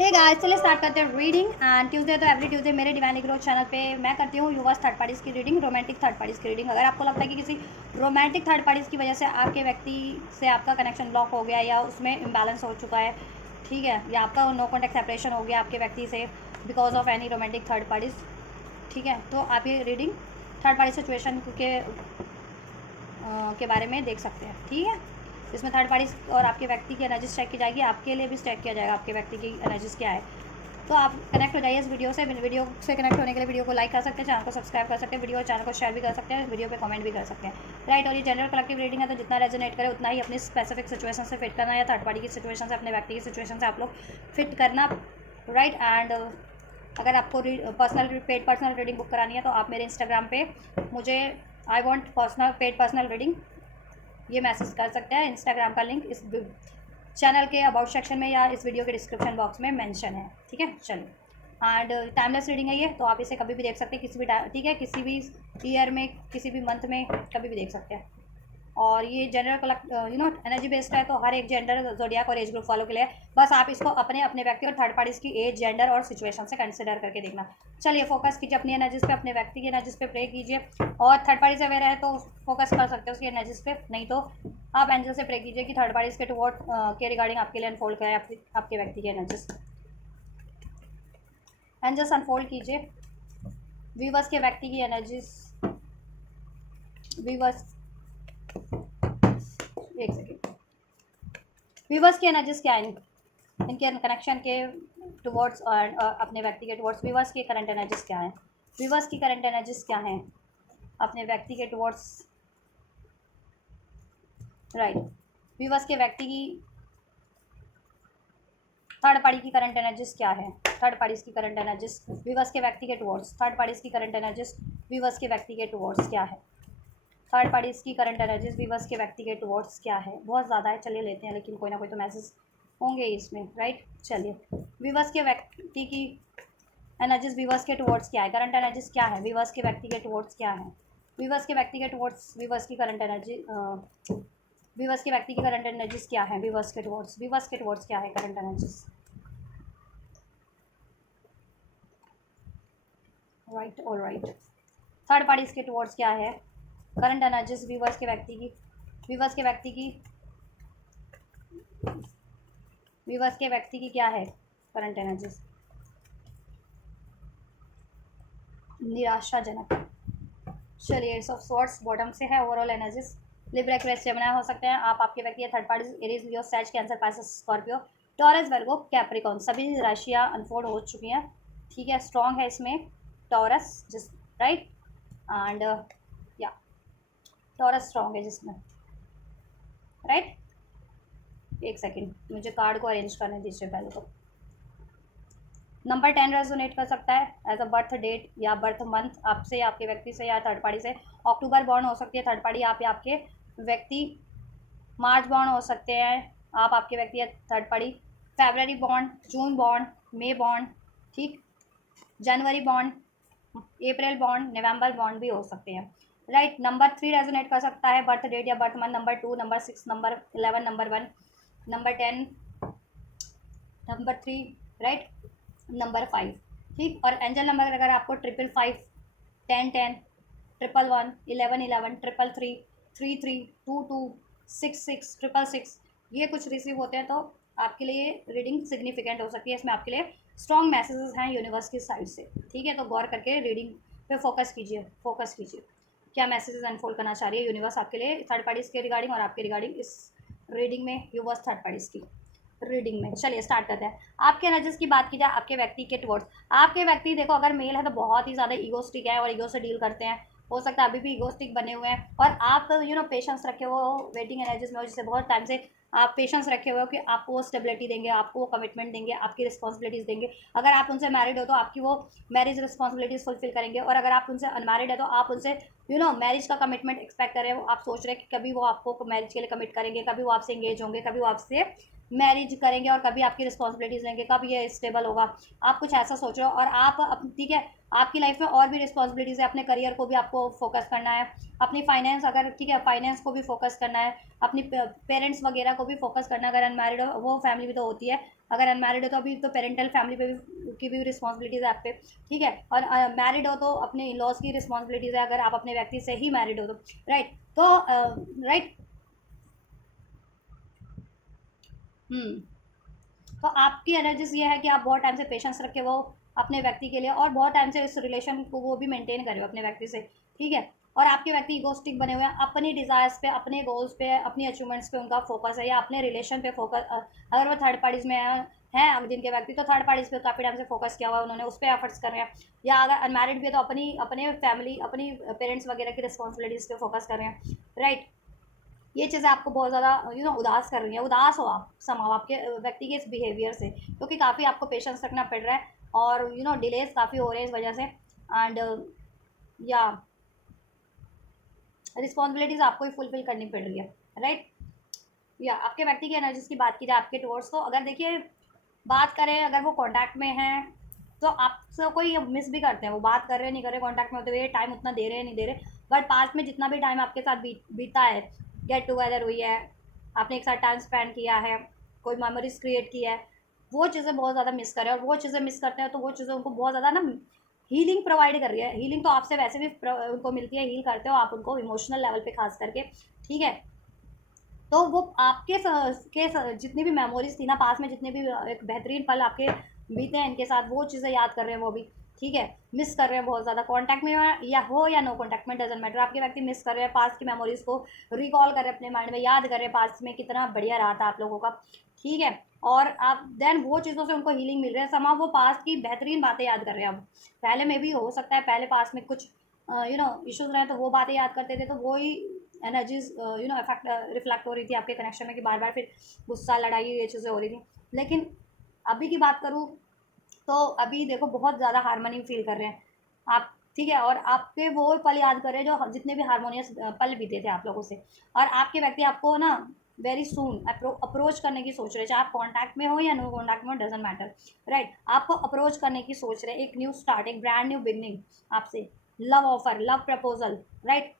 Hey guys, चलिए start करते हैं रीडिंग। एंड ट्यूसडे तो एवरी ट्यूसडे मेरे डिवाइन ग्रोथ चैनल पे मैं करती हूँ यूवर्स थर्ड पार्टीज़ की रीडिंग, रोमांटिक थर्ड पार्टीज़ की रीडिंग। अगर आपको लगता है कि किसी रोमांटिक थर्ड पार्टीज़ की वजह से आपके व्यक्ति से आपका कनेक्शन ब्लॉक हो गया या उसमें इम्बैलेंस हो चुका है, ठीक है, या आपका नो कॉन्टैक्ट सेपरेशन हो गया आपके व्यक्ति से because of any romantic third parties, ठीक है, तो आप ये रीडिंग थर्ड पार्टी सिचुएशन के बारे में देख सकते हैं, ठीक है। इसमें थर्ड पार्टी और आपके व्यक्ति की एनर्जीज चेक की जाएगी, आपके लिए भी चेक किया जाएगा आपके व्यक्ति की एनर्जीज क्या है। तो आप कनेक्ट हो जाइए इस वीडियो से कनेक्ट होने के लिए वीडियो को लाइक कर सकते हैं, चैनल को सब्सक्राइब कर सकते हैं, वीडियो चैनल को शेयर भी कर सकते हैं, वीडियो पे कमेंट भी कर सकते हैं, राइट। और ये जनरल कलेक्टिव रीडिंग है, तो जितना रेजोनेट करे उतना ही अपनी स्पेसिफिक सिचुएशन से फिट करना, या थर्ड पार्टी की सिचुएशन से अपने व्यक्ति की सिचुएशन से आप लोग फिट करना, राइट। एंड अगर आपको पेड पर्सनल रीडिंग बुक करानी है तो आप मेरे इंस्टाग्राम पे मुझे I want paid personal reading ये मैसेज कर सकते हैं। इंस्टाग्राम का लिंक इस चैनल के अबाउट सेक्शन में या इस वीडियो के डिस्क्रिप्शन बॉक्स में मेंशन है, ठीक है। चलिए, एंड टाइमलेस रीडिंग है ये, तो आप इसे कभी भी देख सकते हैं, किसी भी ठीक है, किसी भी ईयर में, किसी भी मंथ में, कभी भी देख सकते हैं। और ये जनरल एनर्जी बेस्ड है, तो हर एक जेंडर, जोडियाक और एज ग्रुप वालों के लिए। बस आप इसको अपने अपने व्यक्ति और थर्ड पार्टीज की एज, जेंडर और सिचुएशन से कंसिडर करके देखना। चलिए, फोकस कीजिए अपनी एनर्जीज पे, अपने व्यक्ति की एनर्जीज पे प्रे कीजिए। और थर्ड पार्टी से अवेयर है तो फोकस कर सकते हो उसकी एनर्जीज पे, नहीं तो आप एंजल से प्रे कीजिए कि थर्ड पार्टीज के टुवर्ड के रिगार्डिंग आपके लिए अनफोल्ड करें आपके व्यक्ति की एनर्जीज। एंजल्स अनफोल्ड कीजिए व्यूवर्स के व्यक्ति की एनर्जीज। व्यूवर्स, एक सेकेंड, व्यूवर्स की एनर्जीज क्या है इनके कनेक्शन के टुवर्ड्स और अपने व्यक्ति के टुवर्ड्स। व्यूवर्स की करंट एनर्जीज क्या है, व्यूवर्स की करंट एनर्जीज क्या है अपने व्यक्ति के टुवर्ड्स, राइट। व्यूवर्स के व्यक्ति की थर्ड पार्टी की करंट एनर्जीज क्या है, थर्ड पार्टीज की करंट एनर्जीज व्यूवर्स के व्यक्ति के टुवर्ड्स। थर्ड पार्टीज की करंट एनर्जीज व्यूवर्स के व्यक्ति के टुवर्ड्स क्या है, थर्ड पार्टीज की करंट एनर्जीज व्यूवर्स के व्यक्ति के टुवर्ड्स क्या है। बहुत ज़्यादा है, चलिए लेते हैं, लेकिन कोई ना कोई तो मैसेज होंगे इसमें, राइट। चलिए, व्यूवर्स के व्यक्ति की एनर्जीज व्यूवर्स के टुवर्ड्स क्या है, करंट एनर्जीज क्या है व्यूवर्स के व्यक्ति के टुवर्ड्स क्या है, व्यूवर्स के व्यक्ति के टुवर्ड्स, व्यूवर्स की करंट एनर्जी, व्यूवर्स के व्यक्ति की करंट एनर्जीज क्या है व्यूवर्स के टुवर्ड्स, व्यूवर्स के टुवर्ड्स क्या है current energies, right. All right, third parties के टुवर्ड्स क्या है करंट एनर्जीज व्यूवर्स के व्यक्ति की, व्यूवर्स के व्यक्ति की, व्यूवर्स के व्यक्ति की क्या है करंट एनर्जीज। निराशाजनक। चलिए, एस ऑफ स्वॉर्ड्स बॉटम से है। Overall energies Libra, Aquarius, Gemini हो सकते हैं आप, आपके व्यक्ति थर्ड पार्टी एरीज, लियो, सैज, कैंसर, पाइसेस, स्कॉर्पियो, टॉरस, वर्गो, कैप्रिकॉन, सभी राशियाँ अनफोल्ड हो चुकी हैं, ठीक है। स्ट्रॉन्ग है इसमें टॉरस, जिस राइट, एंड या टॉरस स्ट्रॉन्ग है जिसमें, राइट। एक सेकेंड, मुझे कार्ड को अरेंज करने दीजिए पहले। तो नंबर 10 रेजोनेट कर सकता है एज अ बर्थ डेट या बर्थ मंथ आपसे या आपके व्यक्ति से या थर्ड पार्टी से। अक्टूबर बॉर्न हो सकती है थर्ड पार्टी, आप या आपके व्यक्ति। मार्च बॉर्न हो सकते हैं आप, आपके व्यक्ति या थर्ड पार्टी। फेबररी बॉन्ड, जून बॉन्ड, मई बॉन्ड, ठीक, जनवरी बॉन्ड, अप्रैल बॉन्ड, नवंबर बॉन्ड भी हो सकते हैं, राइट। नंबर 3 रेजोनेट कर सकता है बर्थ डेट या birth month. Number 2, number 6, number 11, number 1, number 10, number 3, right, number 5, ठीक। और एंजल नंबर अगर आपको 555, 1010, 111, 1111, 333, 33, 22, 66, 666 ये कुछ रिसीव होते हैं, तो आपके लिए रीडिंग सिग्निफिकेंट हो सकती है। इसमें आपके लिए स्ट्रॉन्ग मैसेजेस हैं यूनिवर्स की साइड से, ठीक है। तो गौर करके रीडिंग पे फोकस कीजिए, फोकस कीजिए क्या मैसेजेस अनफोल्ड करना चाह रही है यूनिवर्स आपके लिए थर्ड पार्टीज के रिगार्डिंग और आपके रिगार्डिंग इस रीडिंग में, यूनिवर्स थर्ड पार्टीज की रीडिंग में। चलिए स्टार्ट करते हैं। आपके एनर्जीज की बात की जाए आपके व्यक्ति के टुवर्ड्स, आपके व्यक्ति देखो अगर मेल है तो बहुत ही ज़्यादा ईगोस्टिक है और ईगो से डील करते हैं, हो सकता है अभी भी ईगोस्टिक बने हुए हैं। और आप पेशेंस रखे हुए हो वेटिंग एनर्जीज में हो, जिससे बहुत टाइम से आप पेशेंस रखे हुए हो कि आपको वो स्टेबिलिटी देंगे, आपको वो कमिटमेंट देंगे, आपकी रिस्पॉन्सिबिलिटीज़ देंगे। अगर आप उनसे मैरिड हो तो आपकी वो मैरिज रिस्पॉन्सिबिलिटीज़ फुलफिल करेंगे, और अगर आप उनसे अनमैरिड है तो आप उनसे मैरिज का कमिटमेंट एक्सपेक्ट कर रहे हो। आप सोच रहे हैं कि कभी वो आपको मैरिज के लिए कमिट करेंगे, कभी वो आपसे एंगेज होंगे, कभी वो आपसे मैरिज करेंगे, और कभी आपकी रिस्पॉन्सिबिलिटीज़ लेंगे, कब ये स्टेबल होगा। आप कुछ ऐसा सोच रहे हो, और आप ठीक है, आपकी लाइफ में और भी रिस्पॉन्सिबिलिटीज़ है, अपने करियर को भी आपको फोकस करना है, अपनी फाइनेंस अगर ठीक है फाइनेंस को भी फोकस करना है, अपनी पेरेंट्स वगैरह को भी फोकस करना है। अगर अनमैरिड हो वो फैमिली भी तो होती है, अगर अनमैरिड हो तो अभी तो पेरेंटल फैमिली पे भी की भी रिस्पॉन्सिबिलिटीज़ है आप पे, ठीक है। और मैरिड हो तो अपने इन लॉज की रिस्पॉन्सिबिलिटीज़ है, अगर आप अपने व्यक्ति से ही मैरिड हो तो, राइट। तो राइट। तो आपकी एनर्जीज ये है कि आप बहुत टाइम से पेशेंस रखे वो अपने व्यक्ति के लिए, और बहुत टाइम से इस रिलेशन को वो भी मेंटेन करे हो अपने व्यक्ति से, ठीक है। और आपके व्यक्ति इगोस्टिक बने हुए हैं, अपनी डिज़ायर्स पे, अपने गोल्स पे, अपनी अचीवमेंट्स पे उनका फोकस है, या अपने रिलेशन पे फोकस, अगर वो थर्ड पार्टीज में है जिनके व्यक्ति, तो थर्ड पार्टीज पे काफ़ी टाइम से फोकस किया हुआ है उन्होंने, उस पर एफर्ट्स कर रहे हैं। या अगर अनमैरिड भी है तो अपनी अपने फैमिली, अपनी पेरेंट्स वगैरह की रिस्पॉन्सिबिलिटीज़ पे फोकस कर रहे हैं, राइट। ये चीज़ें आपको बहुत ज़्यादा उदास कर रही हैं, उदास हो आप समाओ आपके व्यक्ति के इस बिहेवियर से, क्योंकि काफ़ी आपको पेशेंस रखना पड़ रहा है, और डिलेज काफ़ी हो रहे हैं इस वजह से। एंड या रिस्पॉन्सिबिलिटीज़ आपको ही फुलफिल करनी पड़ रही है, राइट। या आपके व्यक्ति की एनर्जीज की बात की जाए आपके टुवर्ड्स, तो अगर देखिए बात करें, अगर वो कॉन्टैक्ट में हैं तो आपसे कोई मिस भी करते हैं, वो बात कर रहे नहीं कर रहे, कॉन्टैक्ट में होते हुए टाइम उतना दे रहे हैं नहीं दे रहे, बट पास में जितना भी टाइम आपके साथ बीता है, गेट टुगेदर हुई है, आपने एक साथ टाइम स्पेंड किया है, कोई मेमोरीज क्रिएट किया है, वो चीज़ें बहुत ज़्यादा मिस करें, और वो चीज़ें मिस करते हैं तो वो चीज़ें उनको बहुत ज़्यादा ना हीलिंग प्रोवाइड कर रही है। हीलिंग तो आपसे वैसे भी उनको मिलती है, हील करते हो आप उनको इमोशनल लेवल पे खास करके, ठीक है। तो वो आपके जितनी भी मेमोरीज थी ना पास में, जितने भी एक बेहतरीन पल आपके बीते हैं इनके साथ, वो चीज़ें याद कर रहे हैं वो भी, ठीक है। मिस कर रहे हैं बहुत ज़्यादा, कांटेक्ट में या हो या नो कांटेक्ट में, डजेंट मैटर, आपके व्यक्ति मिस कर रहे हैं, पास की मेमोरीज को रिकॉल कर रहे हैं अपने माइंड में, याद कर रहे हैं पास में कितना बढ़िया रहा था आप लोगों का, ठीक है। और आप देन वो चीज़ों से उनको हीलिंग मिल रही है, समा वो पास की बेहतरीन बातें याद कर रहे हैं अब। पहले में भी हो सकता है पहले पास में कुछ इश्यूज रहे तो वो बातें याद करते थे, तो वो ही एनर्जीज इफेक्ट रिफ्लेक्ट हो रही थी आपके कनेक्शन में, कि बार बार फिर गुस्सा, लड़ाई, ये चीज़ें हो रही थी। लेकिन अभी की बात करूँ तो अभी देखो बहुत ज़्यादा हारमोनी फील कर रहे हैं आप, ठीक है। और आपके वो पल याद कर रहे हैं जो जितने भी हारमोनियस पल बीते थे आप लोगों से, और आपके व्यक्ति आपको ना वेरी सून अप्रोच करने की सोच रहे हैं, चाहे आप कॉन्टैक्ट में हो या नो कॉन्टैक्ट में, डजेंट मैटर, राइट। आपको अप्रोच करने की सोच रहे हैं, एक न्यू स्टार्ट, एक ब्रांड न्यू बिगनिंग आपसे, love offer, love proposal, right.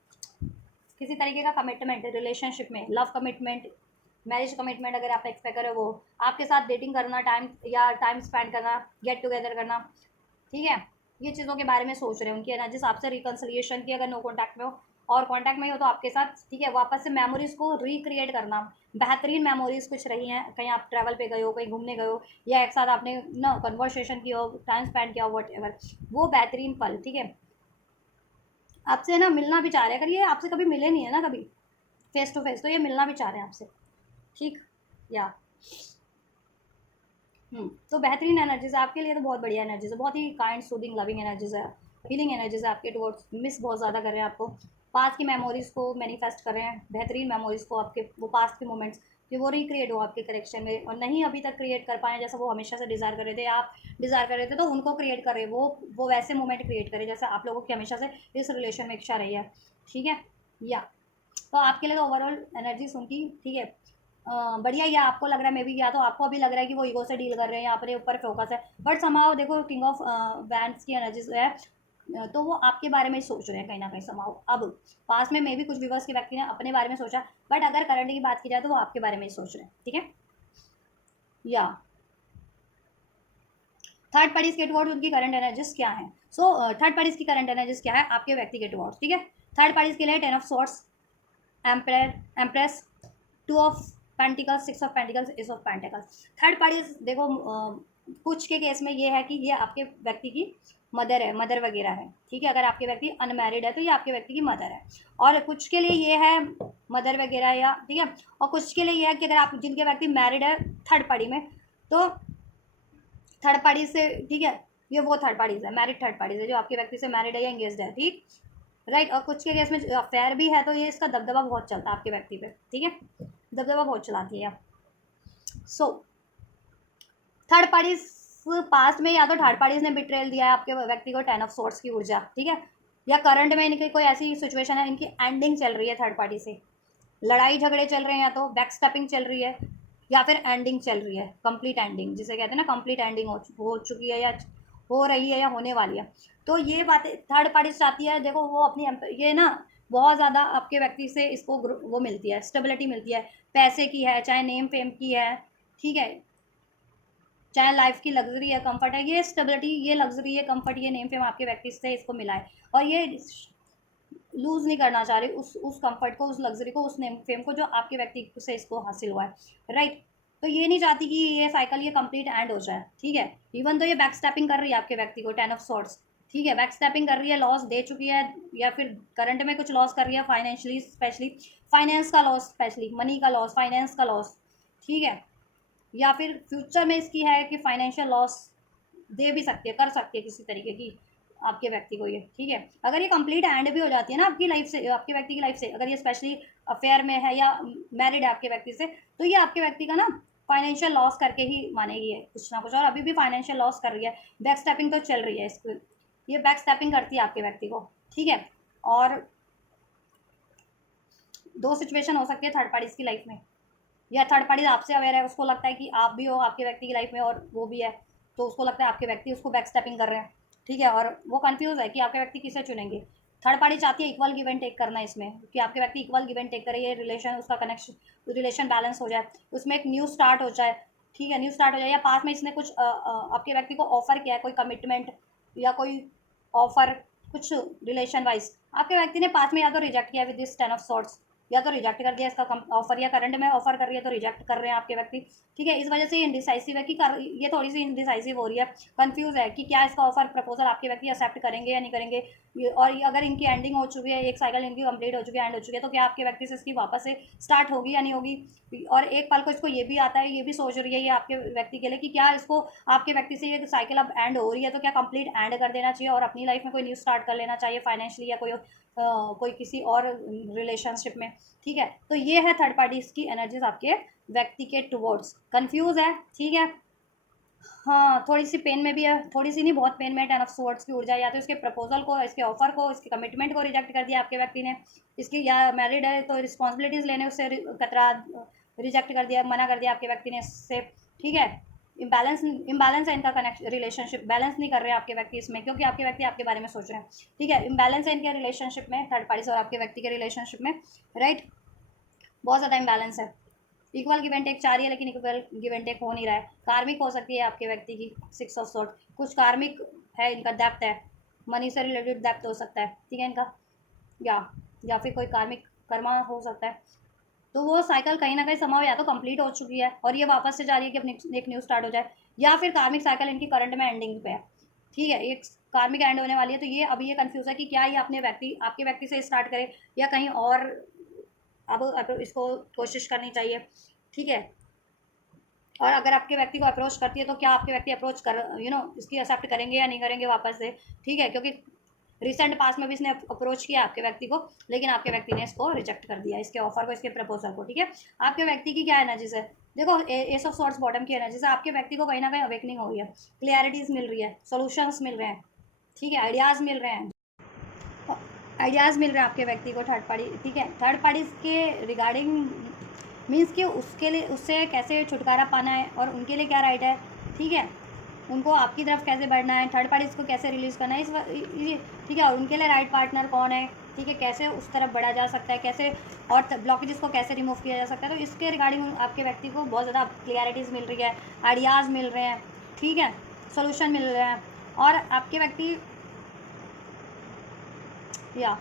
किसी तरीके का कमिटमेंट रिलेशनशिप में, लव कमिटमेंट, मैरिज कमिटमेंट अगर आप एक्सपेक्ट करें, वो आपके साथ डेटिंग करना, टाइम या टाइम स्पेंड करना, गेट टुगेदर करना, ठीक है। ये चीज़ों के बारे में सोच रहे हैं, उनकी एनर्जीज आपसे रिकन्सिलिएशन की, अगर नो कॉन्टैक्ट में हो, और कॉन्टैक्ट में ही हो तो आपके साथ, ठीक है, वापस से मेमोरीज को रिक्रिएट करना, बेहतरीन मेमोरीज कुछ रही हैं, कहीं आप ट्रैवल पे गए हो, कहीं घूमने गए हो, या एक साथ आपने ना कन्वर्सेशन की हो, टाइम स्पेंड किया हो, वट एवर, वो बेहतरीन पल, ठीक है। आपसे ना मिलना भी चाह रहे हैं, अगर ये आपसे कभी मिले नहीं है ना कभी फेस टू फेस, तो ये मिलना भी चाह रहे हैं आपसे, ठीक। या तो बेहतरीन एनर्जीज है आपके लिए, तो बहुत बढ़िया एनर्जीज है, बहुत ही काइंड सूदिंग लविंग एनर्जीज है, हीलिंग एनर्जीज है आपके टुवर्ड्स, मिस बहुत ज़्यादा कर रहे हैं आपको, पास्ट की मेमोरीज को मैनिफेस्ट कर रहे हैं, बेहतरीन मेमोरीज को आपके, वो पास्ट के मोमेंट्स कि वो रिक्रिएट हो आपके करेक्शन में, और नहीं अभी तक क्रिएट कर पाए जैसा वो हमेशा से डिज़ायर कर रहे थे, आप डिज़ायर कर रहे थे, तो उनको क्रिएट करे, वो वैसे मोमेंट क्रिएट करे जैसे आप लोगों की हमेशा से इस रिलेशन में इच्छा रही है, ठीक है। या तो आपके लिए तो ओवरऑल एनर्जीज उनकी, ठीक है, बढ़िया, या आपको लग रहा है मे बी, या तो आपको अभी लग रहा है कि वो ईगो से डील कर रहे हैं या अपने ऊपर फोकस है, बट समाओ देखो किंग ऑफ वैंड्स की एनर्जी है, तो वो आपके बारे में ही सोच रहे हैं कहीं ना कहीं समाओ। अब पास में मे बी कुछ व्यूवर्स के व्यक्ति ने अपने बारे में सोचा, बट अगर करंट की बात की जाए तो वो आपके बारे में ही सोच रहे हैं, ठीक है। या थर्ड पार्टीज के टुवर्ड्स उनकी करंट एनर्जीज क्या है, सो थर्ड पार्टीज की करंट एनर्जीज क्या है आपके व्यक्ति के टुवर्ड्स, ठीक है। थर्ड पार्टीज के लिए 10 of swords, empire, empress, two of pentacles, six of pentacles, ace of pentacles. Third party देखो कुछ के केस में ये है कि ये आपके व्यक्ति की मदर है, मदर वगैरह है, ठीक है। अगर आपके व्यक्ति अनमैरिड है तो ये आपके व्यक्ति की मदर है, और कुछ के लिए ये है मदर वगैरह, या ठीक है। और कुछ के लिए ये है कि अगर आप जिनके व्यक्ति मैरिड है थर्ड पार्टी में, तो थर्ड पार्टी से, ठीक है, ये वो थर्ड पार्टीज है, मैरिड थर्ड पार्टीज है जो आपके व्यक्ति से मैरिड है या एंगेज्ड है, ठीक, राइट। और कुछ के केस में अफेयर भी है, तो ये इसका दबदबा बहुत चलता है आपके व्यक्ति पे, ठीक है, दबदबा बहुत चलाती है। सो थर्ड पार्टीज पास्ट में या तो थर्ड पार्टीज ने बिट्रेल दिया है आपके व्यक्ति को 10 ऑफ सोर्ट्स की ऊर्जा, ठीक है, या करंट में इनकी कोई ऐसी सिचुएशन है इनकी एंडिंग चल रही है थर्ड पार्टी से, लड़ाई झगड़े चल रहे हैं, या तो बैक स्टेपिंग चल रही है, या फिर एंडिंग चल रही है, कंप्लीट एंडिंग जिसे कहते हैं ना, कंप्लीट एंडिंग हो चुकी है, या हो रही है, या होने वाली है। तो ये बातें थर्ड पार्टी चाहती है, देखो वो अपनी ये ना बहुत ज़्यादा आपके व्यक्ति से इसको वो मिलती है, स्टेबिलिटी मिलती है, पैसे की है, चाहे नेम फेम की है, ठीक है, चाहे लाइफ की लग्जरी है, कंफर्ट है, ये स्टेबिलिटी, ये लग्जरी, ये कंफर्ट, ये नेम फेम आपके व्यक्ति से इसको मिला है, और ये लूज़ नहीं करना चाह रहे उस कंफर्ट को, उस लग्जरी को, उस नेम फेम को जो आपके व्यक्ति से इसको हासिल हुआ है, राइट। तो ये नहीं चाहती कि ये साइकिल ये कंप्लीट एंड हो जाए, ठीक है। इवन तो ये बैक स्टैपिंग कर रही है आपके व्यक्ति को, 10 ऑफ सॉर्ड्स, ठीक है, बैक स्टैपिंग कर रही है, लॉस दे चुकी है, या फिर करंट में कुछ लॉस कर रही है फाइनेंशियली, स्पेशली फाइनेंस का लॉस, स्पेशली मनी का लॉस, फाइनेंस का लॉस, ठीक है। या फिर फ्यूचर में इसकी है कि फाइनेंशियल लॉस दे भी सकती है, कर सकती है किसी तरीके की आपके व्यक्ति को ये, ठीक है। अगर ये कंप्लीट एंड भी हो जाती है ना आपकी लाइफ से, आपके व्यक्ति की लाइफ से, अगर ये स्पेशली अफेयर में है या मैरिड है आपके व्यक्ति से, तो ये आपके व्यक्ति का ना फाइनेंशियल लॉस करके ही मानेगी है कुछ ना कुछ, और अभी भी फाइनेंशियल लॉस कर रही है, बैक स्टेपिंग तो चल रही है इसको, ये बैक स्टेपिंग करती है आपके व्यक्ति को, ठीक है। और दो सिचुएशन हो सकती है थर्ड पार्टीज की लाइफ में, या थर्ड पार्टी आपसे अवेयर है, उसको लगता है कि आप भी हो आपके व्यक्ति की लाइफ में और वो भी है, तो उसको लगता है आपके व्यक्ति उसको बैक स्टेपिंग कर रहे हैं, ठीक है, और वो कंफ्यूज है कि आपके व्यक्ति किसे चुनेंगे। थर्ड पार्टी चाहती है इक्वल गिव एंड टेक करना इसमें, कि आपके व्यक्ति इक्वल गिव एंड टेक करे, ये रिलेशन उसका कनेक्शन रिलेशन बैलेंस हो जाए, उसमें एक न्यू स्टार्ट हो जाए, ठीक है, न्यू स्टार्ट हो जाए, या पास में इसने कुछ आपके व्यक्ति को ऑफर किया है, कोई कमिटमेंट या कोई ऑफर कुछ रिलेशन वाइज, आपके व्यक्ति ने पास में या तो रिजेक्ट किया विद दिस 10 ऑफ सॉर्ट्स, या तो रिजेक्ट कर दिया इसका ऑफर, या करंट में ऑफर कर रही है तो रिजेक्ट कर रहे हैं आपके व्यक्ति, ठीक है। इस वजह से ये इनडिसाइसिव है कि ये थोड़ी सी इनडिसाइसिव हो रही है, कंफ्यूज है कि क्या इसका ऑफर प्रपोजल आपके व्यक्ति एक्सेप्ट करेंगे या नहीं करेंगे, और ये अगर इनकी एंडिंग हो चुकी है, एक साइकिल इनकी कंप्लीट हो चुकी है, एंड हो चुकी है, तो क्या आपके व्यक्ति से इसकी वापस से स्टार्ट होगी या नहीं होगी। और एक पल को इसको ये भी आता है, ये भी सोच रही है ये आपके व्यक्ति के लिए कि क्या इसको आपके व्यक्ति से ये साइकिल अब एंड हो रही है तो क्या कंप्लीट एंड कर देना चाहिए और अपनी लाइफ में कोई न्यू स्टार्ट कर लेना चाहिए फाइनेंशियली, या कोई किसी और रिलेशनशिप में, ठीक है। तो ये है थर्ड पार्टीज की एनर्जीज आपके व्यक्ति के टुवर्ड्स, कंफ्यूज है, ठीक है। हाँ, थोड़ी सी पेन में भी है, थोड़ी सी नहीं बहुत पेन में, 10 ऑफ स्वॉर्ड्स की ऊर्जा, या तो इसके प्रपोजल को, इसके ऑफर को, इसके कमिटमेंट को रिजेक्ट कर दिया आपके व्यक्ति ने, इसकी या मैरिड है तो रिस्पॉन्सिबिलिटीज़ लेने उससे कतरा रिजेक्ट कर दिया, मना कर दिया आपके व्यक्ति ने इससे, ठीक है। इम्बैलेंस है इनका कनेक्शन, रिलेशनशिप बैलेंस नहीं कर रहे हैं आपके व्यक्ति इसमें, क्योंकि आपके व्यक्ति आपके बारे में सोच रहे हैं, ठीक है। इम्बैलेंस है इनके रिलेशनशिप में, थर्ड पार्टी और आपके व्यक्ति के रिलेशनशिप में, राइट, बहुत ज़्यादा इम्बैलेंस है। इक्वल गिव एंड टेक चाह रही है लेकिन इक्वल गिव एंड टेक हो नहीं रहा है, कार्मिक हो सकती है आपके व्यक्ति की 6 ऑफ सॉर्ट, कुछ कार्मिक है इनका, डेप्थ है, मनी से रिलेटेड डेप्थ हो सकता है, ठीक है इनका, या फिर कोई कार्मिक कर्मा हो सकता है। तो वो साइकिल कहीं ना कहीं समाव या तो कंप्लीट हो चुकी है और ये वापस से जा रही है कि अपनी एक न्यू स्टार्ट हो जाए, या फिर कार्मिक साइकिल इनकी करंट में एंडिंग पे है, ठीक है, एक कार्मिक एंड होने वाली है। तो ये अभी ये कंफ्यूज है कि क्या ये अपने व्यक्ति आपके व्यक्ति से स्टार्ट करे या कहीं और, अब इसको कोशिश करनी चाहिए, ठीक है। और अगर आपके व्यक्ति को अप्रोच करती है तो क्या आपके व्यक्ति अप्रोच कर इसकी एक्सेप्ट करेंगे या नहीं करेंगे वापस से, ठीक है, क्योंकि रिसेंट पास में भी इसने अप्रोच किया आपके व्यक्ति को, लेकिन आपके व्यक्ति ने इसको रिजेक्ट कर दिया, इसके ऑफर को, इसके प्रपोजल को, ठीक है। आपके व्यक्ति की क्या एनर्जीज है, देखो एस ऑफ सॉर्ड्स बॉटम की एनर्जीज है, आपके व्यक्ति को कहीं ना कहीं अवेकनिंग हो रही है, क्लियरिटीज मिल रही है, सोल्यूशंस मिल रहे हैं, ठीक है, आइडियाज़ मिल रहे हैं, आइडियाज़ मिल रहे हैं आपके व्यक्ति को थर्ड पार्टी, ठीक है। थर्ड पार्टीज के रिगार्डिंग मीन्स कि उसके लिए, उससे कैसे छुटकारा पाना है और उनके लिए क्या राइट है, ठीक है, उनको आपकी तरफ कैसे बढ़ना है, थर्ड पार्टीज को कैसे रिलीज़ करना है ठीक है, और उनके लिए राइट पार्टनर कौन है, ठीक है, कैसे उस तरफ बढ़ा जा सकता है, कैसे और ब्लॉकेजेस को कैसे रिमूव किया जा सकता है। तो इसके रिगार्डिंग आपके व्यक्ति को बहुत ज़्यादा क्लियरिटीज़ मिल रही है, आइडियाज़ मिल रहे हैं, ठीक है, सोल्यूशन मिल रहे हैं, और आपके व्यक्ति या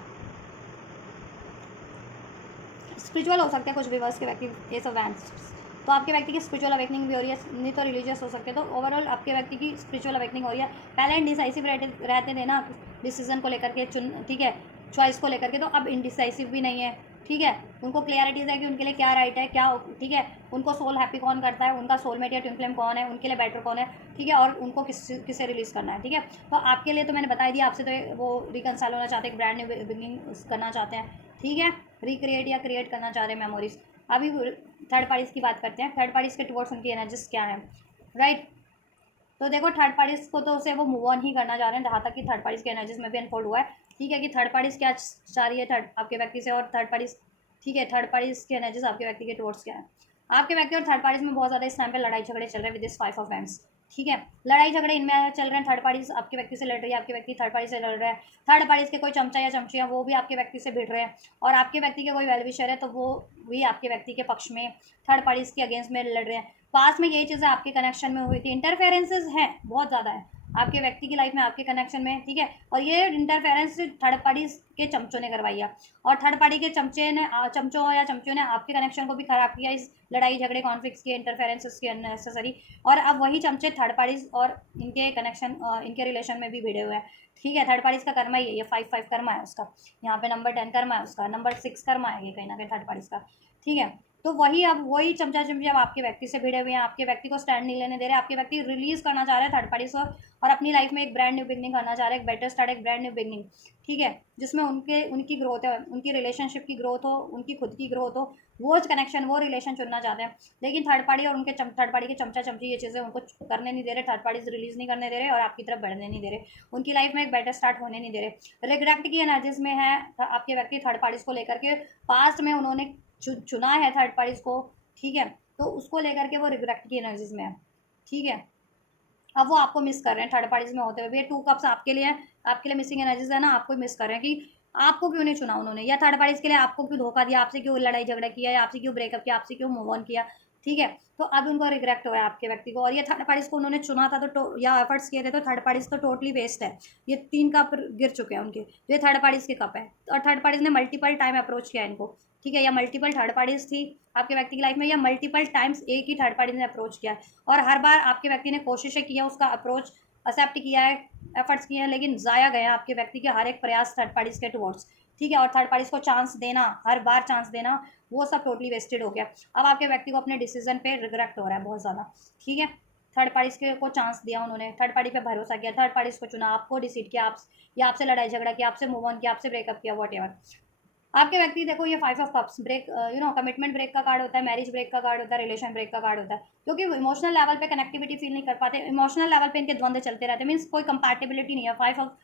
स्पिरिचुअल हो सकते हैं कुछ व्यूवर्स के व्यक्ति, ये सब वैंस, तो आपके व्यक्ति की स्पिरिचुअल अवेकनिंग भी हो रही है, नहीं तो रिलीजियस हो सकते हैं। तो ओवरऑल आपके व्यक्ति की स्पिरिचुअल अवेकनिंग हो रही है, पहले इनडिसाइसिव रहते थे ना डिसीजन को लेकर के, ठीक है, चॉइस को लेकर के, तो अब इनडिसाइसिव भी नहीं है, ठीक है, उनको क्लियरिटीज़ है कि उनके लिए क्या राइट है, क्या, ठीक है, उनको सोल हैप्पी कौन करता है, उनका सोलमेट या ट्विन फ्लेम कौन है, उनके लिए बेटर कौन है, ठीक है, और उनको किसे रिलीज़ करना है, ठीक है। तो आपके लिए तो मैंने बता दिया, आपसे तो वो रिकनसाइल होना चाहते हैं, एक ब्रांड न्यू बिगिनिंग करना चाहते हैं, ठीक है, रिक्रिएट या क्रिएट करना चाह रहे हैं मेमोरीज। अभी थर्ड पार्टीज़ की बात करते हैं, थर्ड पार्टीज़ के टुवर्ड्स उनकी एनर्जीज क्या है, राइट। तो देखो थर्ड पार्टीज़ को तो उसे वो मूव ऑन ही करना चाह रहे हैं, जहाँ तक कि थर्ड पार्टीज़ के एनर्जीज में भी अनफोल्ड हुआ है, ठीक है, कि थर्ड पार्टीज़ क्या चाह रही है थर्ड आपके व्यक्ति से, और थर्ड पार्टीज़, ठीक है, थर्ड पार्टीज़ की एनर्जीज आपके व्यक्ति के टुवर्ड्स क्या है। आपके व्यक्ति और थर्ड पार्टीज़ में बहुत ज़्यादा इस टाइम पे लड़ाई झगड़े चल रहे हैं विद दिस 5 ऑफ हैंड्स, ठीक है, लड़ाई झगड़े इनमें चल रहे हैं, थर्ड पार्टीज आपके व्यक्ति से लड़ रही है, आपके व्यक्ति थर्ड पार्टी से लड़ रहा है, थर्ड पार्टीज के कोई चमचा या चमचियाँ वो भी आपके व्यक्ति से भिड़ रहे हैं, और आपके व्यक्ति के कोई वेल विशर है तो वो भी आपके व्यक्ति के पक्ष में थर्ड पार्टीज के अगेंस्ट में लड़ रहे हैं। पास में यही चीज़ें आपके कनेक्शन में हुई थी। इंटरफेरेंसेस हैं, बहुत ज़्यादा है आपके व्यक्ति की लाइफ में, आपके कनेक्शन में, ठीक है। और ये इंटरफेरेंस थर्ड पार्टी के चमचों ने करवाई है, और थर्ड पार्टी के चमचों या चमचों ने आपके कनेक्शन को भी खराब किया इस लड़ाई झगड़े कॉन्फ्लिक्ट्स के, इंटरफेरेंसेस के अननेसेसरी। और अब वही चमचे थर्ड पार्टीज और इनके कनेक्शन, इनके रिलेशन में भी भिड़े हुए हैं, ठीक है। थर्ड पार्टीज का कर्मा ही है ये, 5 कर्मा है उसका, यहाँ पे नंबर 10 कर्मा है उसका, नंबर 6 कर्मा है ये कहीं ना कहीं थर्ड पार्टीज का, ठीक है। तो वही, अब वही चमचा चमची अब आपके व्यक्ति से भिड़े हुए हैं, आपके व्यक्ति को स्टैंड नहीं लेने दे रहे, आपके व्यक्ति रिलीज करना चाह रहे हैं थर्ड पार्टी से, और अपनी लाइफ में एक ब्रांड न्यू बिगनिंग करना चाह रहे हैं, एक बेटर स्टार्ट, एक ब्रांड न्यू बिगनिंग, ठीक है, जिसमें उनकी ग्रोथ है, उनकी रिलेशनशिप की ग्रोथ हो, उनकी खुद की ग्रोथ हो, वो कनेक्शन, वो रिलेशन चुनना चाहते हैं। लेकिन थर्ड पार्टी और उनके थर्ड पार्टी के चमचा चमची ये चीज़ें उनको करने नहीं दे रहे, थर्ड पार्टी रिलीज नहीं करने दे रहे, और आपकी तरफ बढ़ने नहीं दे रहे, उनकी लाइफ में एक बेटर स्टार्ट होने नहीं दे रहे। रिग्रेट की एनर्जीज में है आपके व्यक्ति थर्ड पार्टीज को लेकर के, पास्ट में उन्होंने चुना है थर्ड पार्टीज को, ठीक है, तो उसको लेकर के वो रिग्रेट की एनर्जीज में है, ठीक है। अब वो आपको मिस कर रहे हैं थर्ड पार्टीज में होते हुए भी, 2 कप्स आपके लिए मिसिंग एनर्जीज है ना, आपको मिस कर रहे हैं कि आपको क्यों नहीं चुना उन्होंने, या थर्ड पार्टीज के लिए आपको क्यों धोखा दिया, आपसे क्यों लड़ाई झगड़ा किया, या आपसे क्यों ब्रेकअप किया, आपसे क्यों मूव ऑन किया, ठीक है। तो अब उनको रिग्रेट हो रहा है आपके व्यक्ति को, और ये थर्ड पार्टीज को उन्होंने चुना था तो या एफर्ट्स किए थे, तो थर्ड पार्टीज तो टोटली वेस्ट है। ये 3 कप गिर चुके हैं उनके, ये थर्ड पार्टीज के कप है, और थर्ड पार्टीज ने मल्टीपल टाइम अप्रोच किया इनको, ठीक है, या मल्टीपल थर्ड पार्टीज थी आपके व्यक्ति की लाइफ में, या मल्टीपल टाइम्स एक ही थर्ड पार्टी ने अप्रोच किया है, और हर बार आपके व्यक्ति ने कोशिशें की है, उसका अप्रोच एक्सेप्ट किया है, एफर्ट्स किए हैं, लेकिन ज़ाया गए हैं आपके व्यक्ति के हर एक प्रयास थर्ड पार्टीज के टुवर्ड्स, ठीक है। और थर्ड पार्टीज को चांस देना, हर बार चांस देना, वो सब टोटली वेस्टेड हो गया। अब आपके व्यक्ति को अपने डिसीजन पे रिग्रेट हो रहा है बहुत ज़्यादा, ठीक है। थर्ड पार्टीज के को चांस दिया उन्होंने, थर्ड पार्टी पे भरोसा किया, थर्ड पार्टीज को चुना, आपको डिसीड किया, आप या आपसे लड़ाई झगड़ा किया, आपसे मूव ऑन किया, आपसे ब्रेकअप किया, वॉट एवर। आपके व्यक्ति देखो, ये 5 of cups break, commitment break का कार्ड होता है, मैरिज ब्रेक का कार्ड होता है, रिलेशन ब्रेक का कार्ड होता है, क्योंकि इमोशनल लेवल पे कनेक्टिविटी फील नहीं कर पाते, इमोशनल लेवल पे इनके द्वंद्व चलते रहते हैं, मीन्स कोई कंपैटिबिलिटी नहीं है। 5 of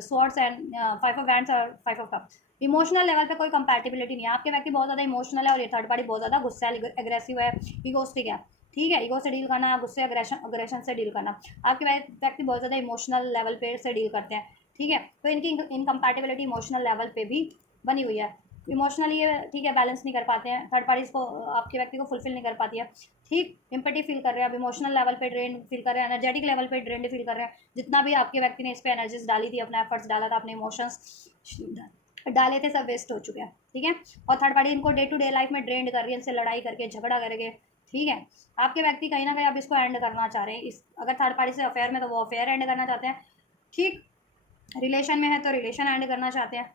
swords and 5 of wands और 5 ऑफ कप्स, इमोशनल लेवल पे कोई कंपैटिबिलिटी नहीं है। आपके व्यक्ति बहुत ज़्यादा इमोशनल है, और ये थर्ड पार्टी बहुत ज़्यादा गुस्सा, एग्रेसिव है, ईगोस्टिक है, ठीक है। ईगो से डील करना, गुस्से, अग्रेशन से डील करना, आपके व्यक्ति बहुत ज़्यादा इमोशनल लेवल पे से डील करते हैं, ठीक है। तो इनकी इनकम्पैटिबिलिटी इमोशनल लेवल पे भी बनी हुई है, इमोशनली ये, ठीक है, बैलेंस नहीं कर पाते हैं, थर्ड पार्टीज को आपके व्यक्ति को फुलफिल नहीं कर पाती है, ठीक। एम्पैथी फील कर रहे हैं, अब इमोशनल लेवल पे ड्रेन फील कर रहे हैं, एनर्जेटिक लेवल पे ड्रेन फील कर रहे हैं, जितना भी आपके व्यक्ति ने इस पर एनर्जीज डाली थी, अपना एफर्ट्स डाला था, अपने इमोशंस डाले थे, सब वेस्ट हो चुके हैं, ठीक है। और थर्ड पार्टी इनको डे टू डे लाइफ में ड्रेन कर रही है, इनसे लड़ाई करके, झगड़ा करके, ठीक है। आपके व्यक्ति कहीं ना कहीं अब इसको एंड करना चाह रहे हैं, इस अगर थर्ड पार्टी से अफेयर में तो वो अफेयर एंड करना चाहते हैं, ठीक। रिलेशन में है तो रिलेशन एंड करना चाहते हैं,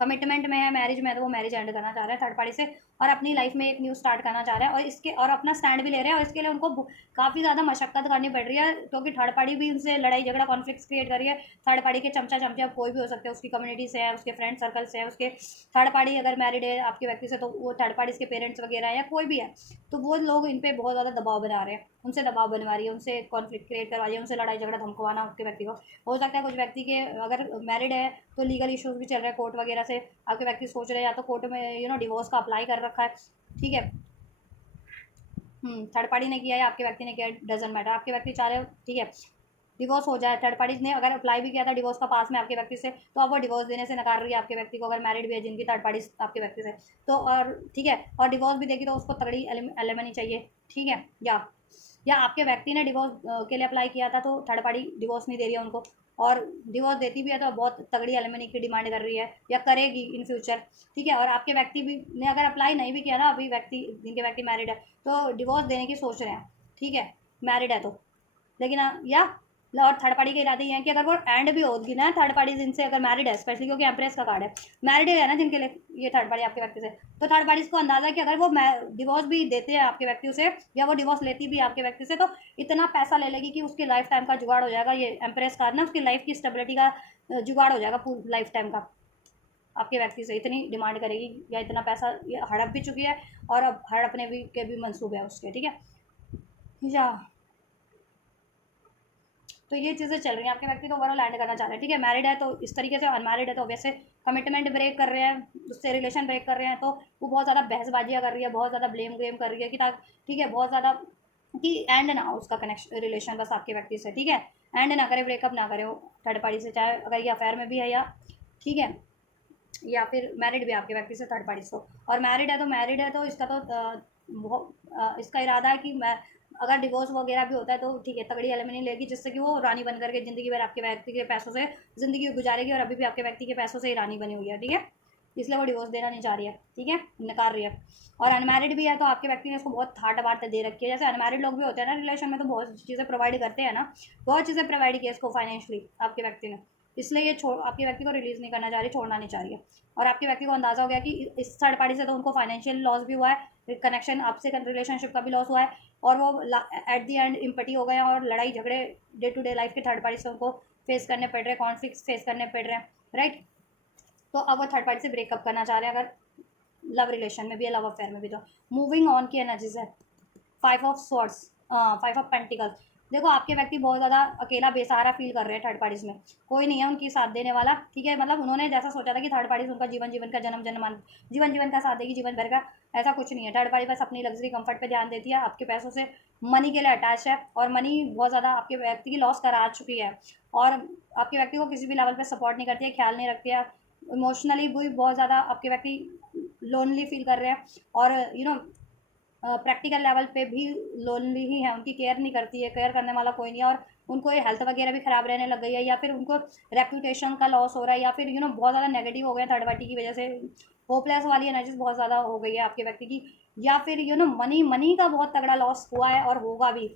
कमिटमेंट में है, मैरिज में है तो वो मैरिज एंड करना चाह रहे हैं थर्ड पार्टी से, और अपनी लाइफ में एक न्यू स्टार्ट करना चाह रहे हैं, और इसके और अपना स्टैंड भी ले रहे हैं, और इसके लिए उनको काफ़ी ज़्यादा मशक्कत करनी पड़ रही है, क्योंकि थर्ड पार्टी भी उनसे लड़ाई झगड़ा कॉन्फ्लिक्ट क्रिएट कर रही है। थर्ड पार्टी के चमचा चमचे अब कोई भी हो सकते हैं, उसकी कम्युनिटी से है, उसके फ्रेंड सर्कल से है, उसके थर्ड पार्टी अगर मैरिड है आपके व्यक्ति से, तो वो थर्ड पार्टी के पेरेंट्स वगैरह है, या कोई भी है, तो वो लोग इन पर बहुत ज़्यादा दबाव बना रहे हैं, उनसे दबाव बनवा रही है, उनसे कॉन्फ्लिक्ट क्रिएट करवा रही है, उनसे लड़ाई झगड़ा धमकवाना आपके व्यक्ति को। हो सकता है कुछ व्यक्ति के अगर मैरिड है तो लीगल इश्यूज भी चल रहे हैं कोर्ट वगैरह से, आपके व्यक्ति सोच रहे हैं या तो कोर्ट में डिवोर्स का अप्लाई कर रखा है, ठीक है। थर्ड पार्टी ने किया है, आपके व्यक्ति ने किया, डजंट मैटर, आपके व्यक्ति चाह रहे हो, ठीक है, डिवोर्स हो जाए। थर्ड पार्टी ने अगर अप्लाई भी किया था डिवोर्स का पास में आपके व्यक्ति से, तो अब वो डिवोर्स देने से नकार रही है आपके व्यक्ति को, अगर मैरिड भी है जिनकी थर्ड पार्टी आपके व्यक्ति से, तो और ठीक है, और डिवोर्स भी देगी तो उसको तगड़ी एलिमनी चाहिए, ठीक है। या आपके व्यक्ति ने डिवोर्स के लिए अप्लाई किया था, तो थर्ड पार्टी डिवोर्स नहीं दे रही है उनको, और डिवोर्स देती भी है तो बहुत तगड़ी एलिमनी की डिमांड कर रही है, या करेगी इन फ्यूचर, ठीक है। और आपके व्यक्ति भी ने अगर अप्लाई नहीं भी किया ना, अभी व्यक्ति जिनके व्यक्ति मैरिड है तो डिवोर्स देने की सोच रहे हैं, ठीक है, मैरिड है तो। लेकिन या और थर्ड पार्टी के इरादे ये हैं कि अगर वो एंड भी होगी ना थर्ड पार्टी जिनसे, अगर मैरिड है स्पेशली, क्योंकि एम्प्रेस का कार्ड है, मैरिड है ना जिनके लिए ये थर्ड पार्टी आपके व्यक्ति से, तो थर्ड पार्टी को अंदाजा है कि अगर वो डिवोर्स भी देते हैं आपके व्यक्ति से, या वो डिवोर्स लेती भी है आपके व्यक्ति से, तो इतना पैसा ले लेगी कि उसकी लाइफ टाइम का जुगाड़ हो जाएगा, ये एम्प्रेस कार्ड ना उसकी लाइफ की स्टेबिलिटी का जुगाड़ हो जाएगा पूरी लाइफ टाइम का, आपके व्यक्ति से इतनी डिमांड करेगी, या इतना पैसा ये हड़प भी चुकी है, और अब हड़पने भी के भी मंसूबे है उसके, ठीक है। या तो ये चीज़ें चल रही हैं, आपके व्यक्ति तो ओवरऑल लैंड करना चाह रहे हैं, ठीक है। मैरिड है तो इस तरीके से, अनमैरिड है तो वैसे कमिटमेंट ब्रेक कर रहे हैं, उससे रिलेशन ब्रेक कर रहे हैं, तो वो बहुत ज़्यादा बहसबाजियाँ कर रही है, बहुत ज़्यादा ब्लेम गेम कर रही है कि ठीक है, बहुत ज़्यादा कि एंड ना हो उसका कनेक्शन रिलेशन बस आपके व्यक्ति से, ठीक है, एंड ना करे, ब्रेकअप ना करे वो थर्ड पार्टी से, चाहे अगर ये अफेयर में भी है, या ठीक है, या फिर मैरिड भी आपके व्यक्ति से थर्ड पार्टी से। और मैरिड है तो इसका तो इसका इरादा है कि मैं अगर डिवोर्स वगैरह भी होता है तो ठीक है, तगड़ी एलिमनी लेगी, जिससे कि वो रानी बन करके ज़िंदगी भर आपके व्यक्ति के पैसों से ज़िंदगी गुजारेगी, और अभी भी आपके व्यक्ति के पैसों से ही रानी बनी हुई है, ठीक है। इसलिए वो डिवोर्स देना नहीं चाह रही है, ठीक है, नकार रही है। और अनमैरिड भी है तो आपके व्यक्ति ने उसको बहुत थाट बात दे रखी है। जैसे अनमैरिड लोग भी होते हैं ना रिलेशन में, तो बहुत चीज़ें प्रोवाइड करते हैं ना, बहुत चीज़ें प्रोवाइड की है इसको फाइनेंशियली आपके व्यक्ति ने, इसलिए ये छोड़ आपके व्यक्ति को रिलीज़ नहीं करना चाह रही, छोड़ना नहीं चाह रही है। और आपके व्यक्ति को अंदाज़ा हो गया कि इस थर्ड पार्टी से तो उनको फाइनेंशियल लॉस भी हुआ है, कनेक्शन आपसे रिलेशनशिप का भी लॉस हुआ है, और वो एट दी एंड इम्पटी हो गए हैं, और लड़ाई झगड़े डे टू डे लाइफ के थर्ड पार्टी से उनको फेस करने पड़ रहे हैं, कॉन्फ्लिक्ट फेस करने पड़ रहे हैं, राइट। तो अब वो थर्ड पार्टी से ब्रेकअप करना चाह रहे हैं, अगर लव रिलेशन में भी है, लव अफेयर में भी। तो मूविंग ऑन की एनर्जीज है, 5 ऑफ स्वॉर्ड्स, 5 ऑफ पेंटिकल्स। देखो आपके व्यक्ति बहुत ज़्यादा अकेला बेसहारा फील कर रहे हैं थर्ड पार्टीज में, कोई नहीं है उनकी साथ देने वाला, ठीक है। मतलब उन्होंने जैसा सोचा था कि थर्ड पार्टीज उनका जीवन जीवन का जीवन जीवन का साथ देगी, जीवन भर का, ऐसा कुछ नहीं है। थर्ड पार्टी बस अपनी लग्जरी कंफर्ट पे ध्यान देती है, आपके पैसों से मनी के लिए अटैच है, और मनी बहुत ज़्यादा आपके व्यक्ति की लॉस करा चुकी है, और आपके व्यक्ति को किसी भी लेवल पे सपोर्ट नहीं करती है, ख्याल नहीं रखती है, इमोशनली भी बहुत ज़्यादा आपके व्यक्ति लोनली फील कर रहे हैं, और प्रैक्टिकल लेवल पे भी लोनली ही है, उनकी केयर नहीं करती है, केयर करने वाला कोई नहीं है, और उनको ये हेल्थ वगैरह भी ख़राब रहने लग गई है, या फिर उनको रेपुटेशन का लॉस हो रहा है, या फिर बहुत ज़्यादा नेगेटिव हो गया थर्ड पार्टी की वजह से, होपलेस वाली एनर्जीज बहुत ज़्यादा हो गई है आपके व्यक्ति की, या फिर मनी मनी का बहुत तगड़ा लॉस हुआ है, और होगा भी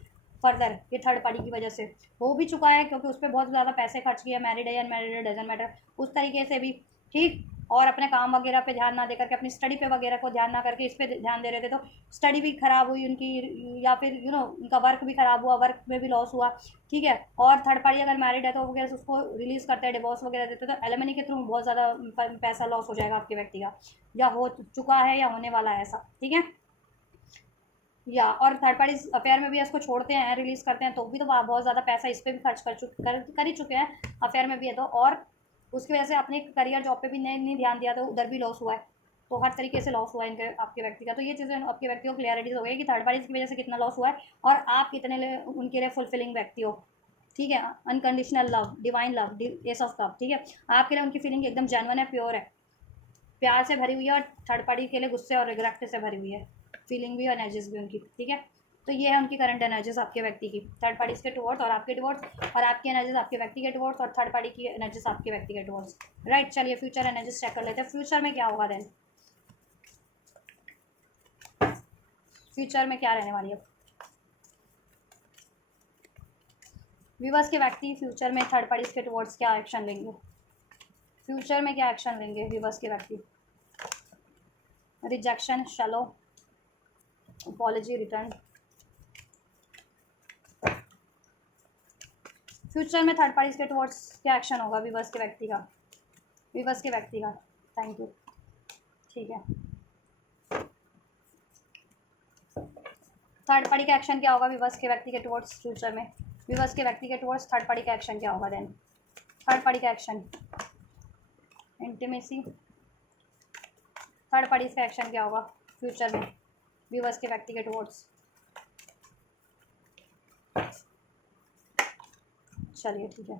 फर्दर ये थर्ड पार्टी की वजह से, हो भी चुका है, क्योंकि उस पर बहुत ज़्यादा पैसे खर्च किए, मैरिड है अनमैरिड है डजंट मैटर, उस तरीके से भी, ठीक। और अपने काम वगैरह पे ध्यान ना दे करके, अपनी स्टडी पे वगैरह को ध्यान ना करके इस पे ध्यान दे रहे थे, तो स्टडी भी खराब हुई उनकी, या फिर उनका वर्क भी खराब हुआ, वर्क में भी लॉस हुआ, ठीक है। और थर्ड पार्टी अगर मैरिड है तो वगैरह उसको रिलीज़ करते हैं, डिवोर्स वगैरह देते हैं, तो एलिमनी के थ्रू बहुत ज़्यादा पैसा लॉस हो जाएगा आपके व्यक्ति का, या हो चुका है या होने वाला है ऐसा, ठीक है। या और थर्ड पार्टी अफेयर में भी इसको छोड़ते हैं, रिलीज़ करते हैं, तो भी तो बहुत ज़्यादा पैसा इस पर भी खर्च कर ही चुके हैं, अफेयर में भी है तो, और उसकी वजह से अपने करियर जॉब पे भी नहीं ध्यान दिया, तो उधर भी लॉस हुआ है, तो हर तरीके से लॉस हुआ है इनके आपके व्यक्ति का। तो ये चीज़ें आपके व्यक्ति को क्लियरिटीज हो गई कि थर्ड पार्टी की वजह से कितना लॉस हुआ है, और आप कितने उनके लिए फुलफिलिंग व्यक्ति हो, ठीक है। Unconditional love, divine love, S of cup, ठीक है। आपके लिए उनकी फीलिंग एकदम जेन्युइन है, प्योर है, प्यार से भरी हुई है, और थर्ड पार्टी के लिए गुस्से और रिग्रेट से भरी हुई है फीलिंग भी और एनर्जीज भी उनकी, ठीक है। तो ये है उनकी करंट एनर्जीज आपके व्यक्ति की, थर्ड पार्टीज के टुवर्ड्स और आपके टुवर्ड्स, और आपकी एनर्जीज आपके व्यक्ति के टुवर्ड्स, और थर्ड पार्टी की एनर्जीज आपके व्यक्ति के टुवर्ड्स, राइट। चलिए फ्यूचर एनर्जीज चेक कर लेते हैं, फ्यूचर में क्या होगा देन, फ्यूचर में क्या रहने वाली है। व्यूअर्स के व्यक्ति फ्यूचर में थर्ड पार्टीज के टुवर्ड्स क्या एक्शन लेंगे, फ्यूचर में क्या एक्शन लेंगे व्यूअर्स के व्यक्ति। Rejection, shallow, apology, return. Future में थर्ड पार्टीज के टुवर्ड्स क्या एक्शन होगा व्यूअर्स के व्यक्ति का, व्यूअर्स के व्यक्ति का। थैंक यू, ठीक है। थर्ड पार्टी का एक्शन क्या होगा व्यूअर्स के व्यक्ति के टुवर्ड्स फ्यूचर में, व्यूअर्स के व्यक्ति के टुवर्ड्स थर्ड पार्टी का एक्शन क्या होगा देन। थर्ड पार्टी का एक्शन, इंटीमेसी, थर्ड पार्टी का एक्शन क्या होगा फ्यूचर में व्यूअर्स के व्यक्ति के टुवर्ड्स। चलिए ठीक है,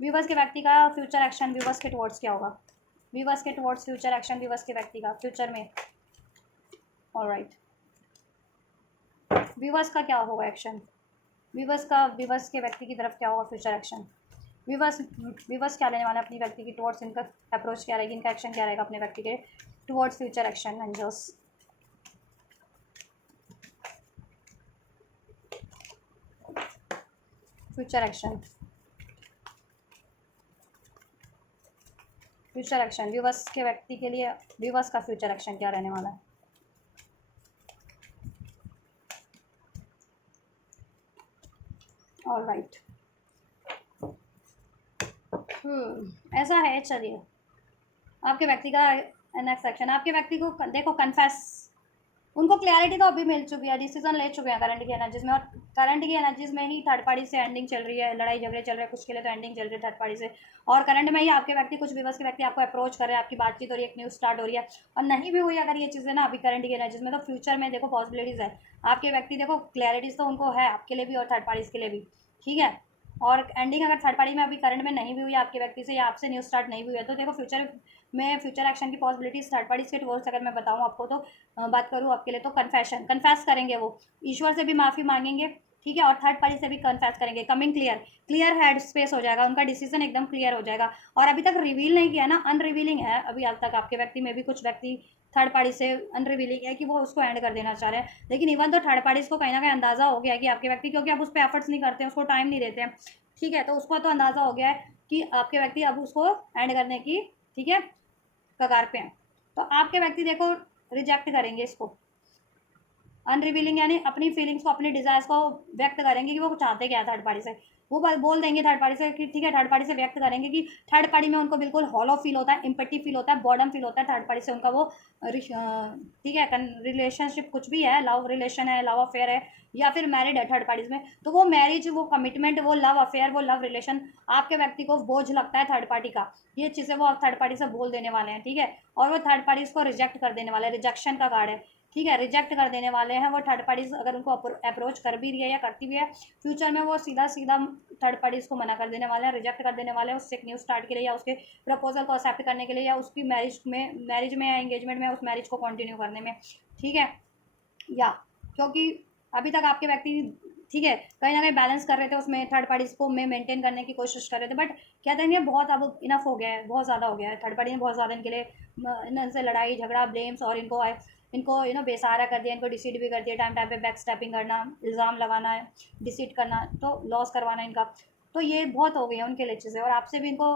व्यूअर्स के व्यक्ति का फ्यूचर एक्शन व्यूअर्स के टुवर्ड्स क्या होगा, व्यूअर्स के टुवर्ड्स फ्यूचर एक्शन व्यूअर्स के व्यक्ति का फ्यूचर में। ऑलराइट, व्यूअर्स का क्या होगा एक्शन, व्यूअर्स के व्यक्ति की तरफ क्या होगा फ्यूचर एक्शन, व्यूअर्स क्या लेने वाले अपनी व्यक्ति की टुवर्ड्स, इनका अप्रोच क्या रहेगी, इनका एक्शन क्या रहेगा अपने व्यक्ति के towards future action. Angels, future action, future action viewers के व्यक्ति के लिए, व्यूअर्स का फ्यूचर एक्शन क्या रहने वाला है। ऑलराइट, ऐसा है। चलिए आपके व्यक्ति का नेक्स्ट एक्शन, आपके व्यक्ति को देखो कन्फेस, उनको क्लैरिटी तो अभी मिल चुकी है, डिसीजन ले चुके हैं करंट की एनर्जीज में, और करंट की एनर्जीज में ही थर्ड पार्टी से एंडिंग चल रही है, लड़ाई झगड़े चल रहे हैं, कुछ के लिए तो एंडिंग चल रही है थर्ड पार्टी से, और करंट में ही आपके व्यक्ति, कुछ व्यूअर्स के व्यक्ति आपको अप्रोच कर रहे हैं, आपकी बातचीत हो रही है, एक न्यूज़ स्टार्ट हो रही है, और नहीं भी हुई अगर ये चीज़ें ना अभी करंट की एनर्जीज में, तो फ्यूचर में देखो पॉसिबिलिटीज़ है आपके व्यक्ति, देखो क्लैरिटीज़ तो उनको है आपके लिए भी और थर्ड पार्टीज़ के लिए भी, ठीक है। और एंडिंग अगर थर्ड पार्टी में अभी करंट में नहीं भी हुई आपके व्यक्ति से, या आपसे न्यूज़ स्टार्ट नहीं हुई है, तो देखो फ्यूचर में फ्यूचर एक्शन की पॉसिबिलिटीज थर्ड पार्टी के टुवर्ड्स अगर मैं बताऊँ आपको, तो बात करूँ आपके लिए, तो कन्फेस करेंगे वो, ईश्वर से भी माफ़ी मांगेंगे, ठीक है, और थर्ड पार्टी से भी कन्फेस करेंगे, कमिंग क्लियर हेड स्पेस हो जाएगा, उनका डिसीजन एकदम क्लियर हो जाएगा। और अभी तक रिवील नहीं किया ना, अनरिवीलिंग है अभी आज तक आपके व्यक्ति में भी, कुछ व्यक्ति थर्ड पार्टी से अनरिवीलिंग है कि वो उसको एंड कर देना चाह रहे हैं, लेकिन इवन तो थर्ड पार्टीज को कहीं ना कहीं अंदाजा हो गया है कि आपके व्यक्ति, क्योंकि आप उस पर एफर्ट्स नहीं करते हैं, उसको टाइम नहीं देते हैं, ठीक है, तो उसको तो अंदाजा हो गया है कि आपके व्यक्ति अब उसको एंड करने की, ठीक है, कगार पे हैं। तो आपके व्यक्ति देखो रिजेक्ट करेंगे इसको, अनरिवीलिंग यानी अपनी फीलिंग्स को, अपनी डिजायर्स को व्यक्त करेंगे कि वो चाहते क्या है थर्ड पार्टी से, वो बोल देंगे थर्ड पार्टी से कि ठीक है, थर्ड पार्टी से व्यक्त करेंगे कि थर्ड पार्टी में उनको बिल्कुल हॉलो फील होता है, इम्पटी फील होता है, बॉर्डम फील होता है थर्ड पार्टी से उनका, वो ठीक है, रिलेशनशिप कुछ भी है, लव रिलेशन है, लव अफेयर है, या फिर मैरिड है थर्ड पार्टीज में, तो वो मैरिज, वो कमिटमेंट, वो लव अफेयर, वो लव रिलेशन आपके व्यक्ति को बोझ लगता है थर्ड पार्टी का, ये चीज़ें वो थर्ड पार्टी से बोल देने वाले हैं, ठीक है, और वो थर्ड पार्टी को रिजेक्ट कर देने वाले हैं, रिजेक्शन का कार्ड है, ठीक है, रिजेक्ट कर देने वाले हैं वो थर्ड पार्टीज, अगर उनको अप्रोच कर भी रही है या करती भी है फ्यूचर में, वो सीधा सीधा थर्ड पार्टीज को मना कर देने वाले हैं, रिजेक्ट कर देने वाले हैं उससे एक न्यू स्टार्ट के लिए, या उसके प्रपोजल को एक्सेप्ट करने के लिए, या उसकी मैरिज में या एंगेजमेंट में उस मैरिज को कंटिन्यू करने में, ठीक है, या क्योंकि अभी तक आपके व्यक्ति, ठीक है, कहीं ना कहीं बैलेंस कर रहे थे उसमें, थर्ड पार्टीज को में मेंटेन करने की कोशिश कर रहे थे, बट कहते हैं बहुत अब इनफ हो गया है, बहुत ज़्यादा हो गया है, थर्ड पार्टी ने बहुत ज़्यादा इनके लिए इनसे लड़ाई झगड़ा ब्लेम्स, और इनको बेसहारा कर दिया, इनको डिसीट भी कर दिया, टाइम पे बैक स्टैपिंग करना, इल्ज़ाम लगाना है, डिसीट करना, तो लॉस करवाना इनका, तो ये बहुत हो गई है उनके लिए चीज़ें, और आपसे भी इनको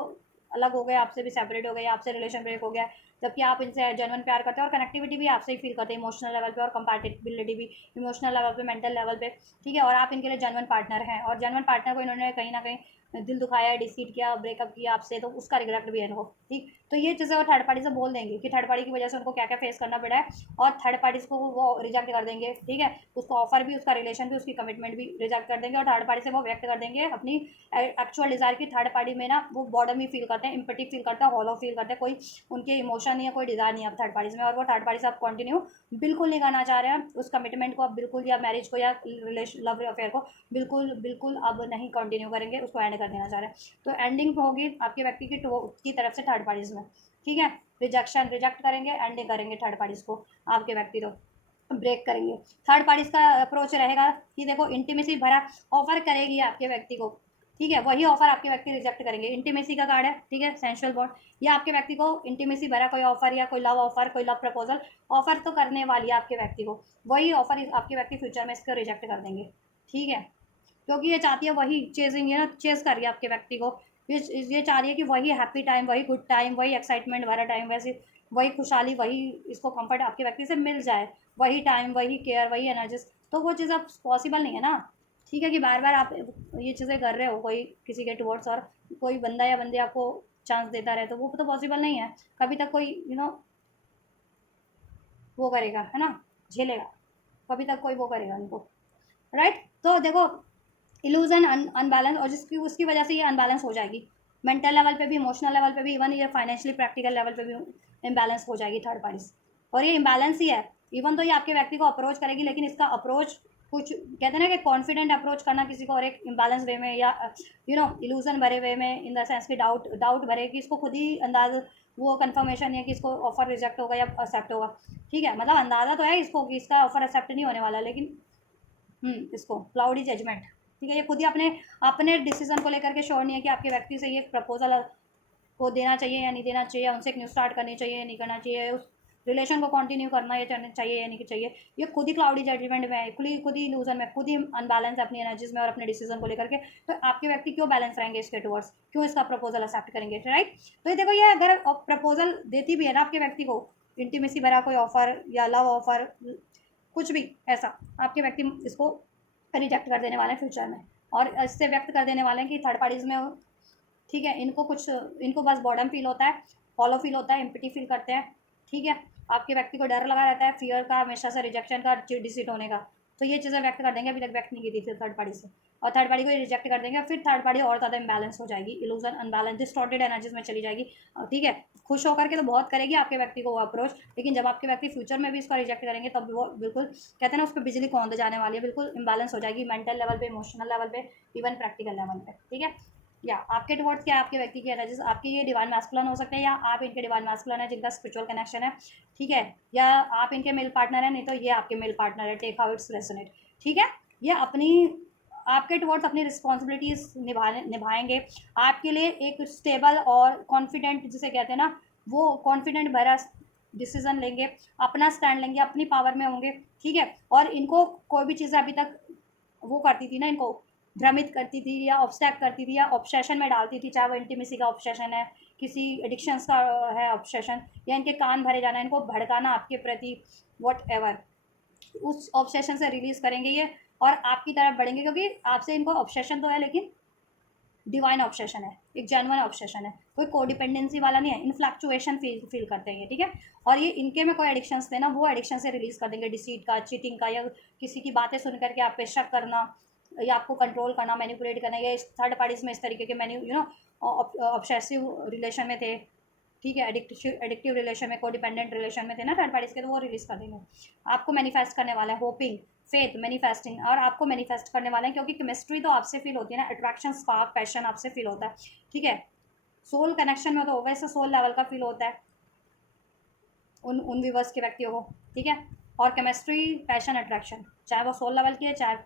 अलग हो गए, आपसे भी सेपरेट हो गए, आपसे रिलेशन ब्रेक हो गया, जबकि आप इनसे जेन्युइन प्यार करते हैं, और कनेक्टिविटी भी आपसे ही फील करते हैं इमोशनल लेवल पे, और कंपैटिबिलिटी भी इमोशनल लेवल पे, मेंटल लेवल पे, ठीक है, और आप इनके लिए जेन्युइन पार्टनर हैं, और जेन्युइन पार्टनर को इन्होंने कहीं ना कहीं दिल दुखाया, डिसीट किया, ब्रेकअप किया आपसे, तो उसका रिग्रेट भी है इनको, ठीक, तो ये चीज़ें वो थर्ड पार्टी से बोल देंगे कि थर्ड पार्टी की वजह से उनको क्या क्या फेस करना पड़ा है, और थर्ड पार्टीज को वो रिजेक्ट कर देंगे, ठीक है, उसको ऑफर भी, उसका रिलेशन भी, उसकी कमिटमेंट भी रिजेक्ट कर देंगे, और थर्ड पार्टी से वो व्यक्त कर देंगे अपनी एक्चुअल डिजायर की, थर्ड पार्टी में ना वो बॉर्डम ही फील करते हैं, इम्पटी फील करते हैं, हॉलो फील करते हैं, कोई उनके इमोशन नहीं है, कोई डिजायर नहीं है थर्ड पार्टीज में, और वो थर्ड पार्टी से आप कंटिन्यू बिल्कुल नहीं करना चाह रहे हैं उस कमिटमेंट को, आप बिल्कुल, या मैरिज को, या रिलेशन लव अफेयर को बिल्कुल बिल्कुल अब नहीं कंटिन्यू करेंगे, उसको एंड कर देना चाह रहे हैं, तो एंडिंग होगी आपके व्यक्ति की तरफ से थर्ड पार्टीज में, ठीक है, रिजेक्ट करेंगे, एंडिंग करेंगे थर्ड पार्टीज को, आपके व्यक्ति तो ब्रेक करेंगे, थर्ड पार्टीज का अप्रोच रहेगा कि देखो इंटीमेसी भरा ऑफर करेगी आपके व्यक्ति को, ठीक है, वही ऑफर आपके व्यक्ति रिजेक्ट करेंगे, इंटीमेसी का कार्ड है, ठीक है, सेंशुअल बॉन्ड, या आपके व्यक्ति को इंटीमेसी भरा कोई ऑफर, या कोई लव ऑफर, कोई लव प्रपोजल ऑफर तो करने वाली है आपके व्यक्ति को, वही ऑफर आपके व्यक्ति फ्यूचर में इसको रिजेक्ट कर देंगे, ठीक है, क्योंकि ये चाहती है वही चेजिंग, ना चेज कर रही है आपके व्यक्ति को, ये चाह रही है कि वही हैप्पी टाइम, वही गुड टाइम, वही एक्साइटमेंट भरा टाइम, वैसे वही खुशहाली, वही इसको कंफर्ट आपके व्यक्ति से मिल जाए, वही टाइम, वही केयर, वही एनर्जीज, तो वो चीज़ अब पॉसिबल नहीं है ना, ठीक है, कि बार बार आप ये चीज़ें कर रहे हो कोई किसी के टुवर्ड्स, और कोई बंदा या बंदे आपको चांस देता रहे, तो वो तो पॉसिबल नहीं है, कभी तक कोई वो करेगा, है ना, झेलेगा, कभी तक कोई वो करेगा उनको, राइट, तो देखो इल्यूजन अनबैलेंस, और जिसकी उसकी वजह से ये अनबैलेंस हो जाएगी, मेंटल लेवल पे भी, इमोशनल लेवल पे भी, इवन ये फाइनेंशियली प्रैक्टिकल लेवल पे भी इम्बैलेंस हो जाएगी थर्ड पार्टी, और ये इम्बैलेंस ही है, इवन तो ये आपके व्यक्ति को अप्रोच करेगी, लेकिन इसका अप्रोच कुछ कहते हैं ना कि कॉन्फिडेंट अप्रोच करना किसी को, और एक इम्बैलेंस वे में, या इल्यूजन भरे वे में, इन द सेंस कि डाउट भरे, कि इसको खुद ही अंदाज, वो कंफर्मेशन है कि इसको ऑफर रिजेक्ट होगा या एक्सेप्ट होगा, ठीक है, मतलब अंदाज़ा तो है इसको कि इसका ऑफर एक्सेप्ट नहीं होने वाला, लेकिन इसको क्लाउडी जजमेंट, ठीक है, ये खुद ही अपने अपने डिसीजन को लेकर के श्योर नहीं है कि आपके व्यक्ति से ये प्रपोजल को देना चाहिए या नहीं देना चाहिए, उनसे एक न्यू स्टार्ट करनी चाहिए या नहीं करना चाहिए, उस रिलेशन को कंटिन्यू करना ये चाहिए या नहीं चाहिए, ये खुद ही क्लाउडी जजमेंट में है, खुद ही इल्यूजन में, खुद ही अनबैलेंस है अपनी एनर्जीज में और अपने डिसीजन को लेकर के, तो आपके व्यक्ति क्यों बैलेंस रहेंगे इसके टुवर्ड्स, क्यों इसका प्रपोजल एक्सेप्ट करेंगे, राइट, तो ये देखो, ये अगर प्रपोजल देती भी है ना आपके व्यक्ति को, इंटीमेसी भरा कोई ऑफर या लव ऑफर, कुछ भी ऐसा, आपके व्यक्ति इसको रिजेक्ट कर देने वाले हैं फ्यूचर में, और इससे व्यक्त कर देने वाले हैं कि थर्ड पार्टीज में, ठीक है, इनको बस बॉर्डम फील होता है, हॉलो फील होता है, एम्प्टी फील करते हैं, ठीक है, आपके व्यक्ति को डर लगा रहता है, फियर का, हमेशा से रिजेक्शन का, डिसीट होने का, तो ये चीज़ें व्यक्त कर देंगे, अभी तक व्यक्त नहीं की थी थर्ड पार्टी से, और थर्ड पार्टी को रिजेक्ट कर देंगे, फिर थर्ड पार्टी और ज़्यादा इम्बैलेंस हो जाएगी, इल्यूजन, अनबैलेंस, डिस्टॉर्टेड एनर्जीज में चली जाएगी। ठीक है, खुश होकर के तो बहुत करेगी आपके व्यक्ति को वो अप्रोच, लेकिन जब आपके व्यक्ति फ्यूचर में भी इसको रिजेक्ट करेंगे तब वो बिल्कुल कहते हैं ना उस पर बिजली कौंध जाने वाली है, बिल्कुल इम्बैलेंस हो जाएगी मेंटल लेवल पे, इमोशनल लेवल पे, इवन प्रैक्टिकल लेवल पे। ठीक है, या आपके टुवर्ड्स क्या है आपके व्यक्ति की एनर्जीज, आपके ये डिवाइन मैस्कुलिन हो सकते हैं, या आप इनके डिवाइन मैस्कुलिन है जिनका स्पिरिचुअल कनेक्शन है। ठीक है, या आप इनके मेल पार्टनर है, नहीं तो ये आपके मेल पार्टनर है, टेक हाउ इट्स रेजोनेट। ठीक है, ये अपनी आपके टुवर्ड्स अपनी रिस्पॉन्सिबिलिटीज निभाएंगे, आपके लिए एक स्टेबल और कॉन्फिडेंट, जिसे कहते हैं ना, वो कॉन्फिडेंट भरा डिसीजन लेंगे, अपना स्टैंड लेंगे, अपनी पावर में होंगे। ठीक है, और इनको कोई भी चीज़ें अभी तक वो करती थी ना, इनको भ्रमित करती थी या ऑब्स्टैक करती थी या ऑब्सेशन में डालती थी, चाहे वो इंटीमेसी का ऑब्सेशन है, किसी एडिक्शंस का है ऑब्सेशन, या इनके कान भरे जाना, इनको भड़काना आपके प्रति, वट एवर, उस ऑब्सेशन से रिलीज करेंगे ये, और आपकी तरफ बढ़ेंगे, क्योंकि आपसे इनको ऑब्सेशन तो है लेकिन डिवाइन ऑब्सेशन है, एक जेन्युइन ऑब्सेशन है, कोई कोडिपेंडेंसी वाला नहीं है, इनफ्लैक्चुएशन फील करते हैं ये। ठीक है, और ये इनके में कोई एडिक्शंस थे ना, वो एडिक्शन से रिलीज कर देंगे, डिसीट का, चीटिंग का, या किसी की बातें सुन करके आप पे शक करना, या आपको कंट्रोल करना, मैनिपुलेट करना, या थर्ड पार्टीज में इस तरीके के ऑब्सेसिव रिलेशन में थे। ठीक है, एडिक्टिव रिलेशन में, कोडिपेंडेंट रिलेशन में थे ना थर्ड पार्टीज के, तो वो रिलीज कर देंगे। आपको मैनिफेस्ट करने वाला है, होपिंग, फेथ, मैनिफेस्टिंग, और आपको मैनिफेस्ट करने वाले हैं, क्योंकि केमिस्ट्री तो आपसे फील होती है ना, अट्रैक्शन, स्पार्क, पैशन आपसे फील होता है। ठीक है, सोल कनेक्शन में तो वैसे सोल लेवल का फील होता है उन व्यूवर्स के व्यक्तियों को। ठीक है, और केमिस्ट्री, पैशन, अट्रैक्शन, चाहे वो सोल लेवल की है, चाहे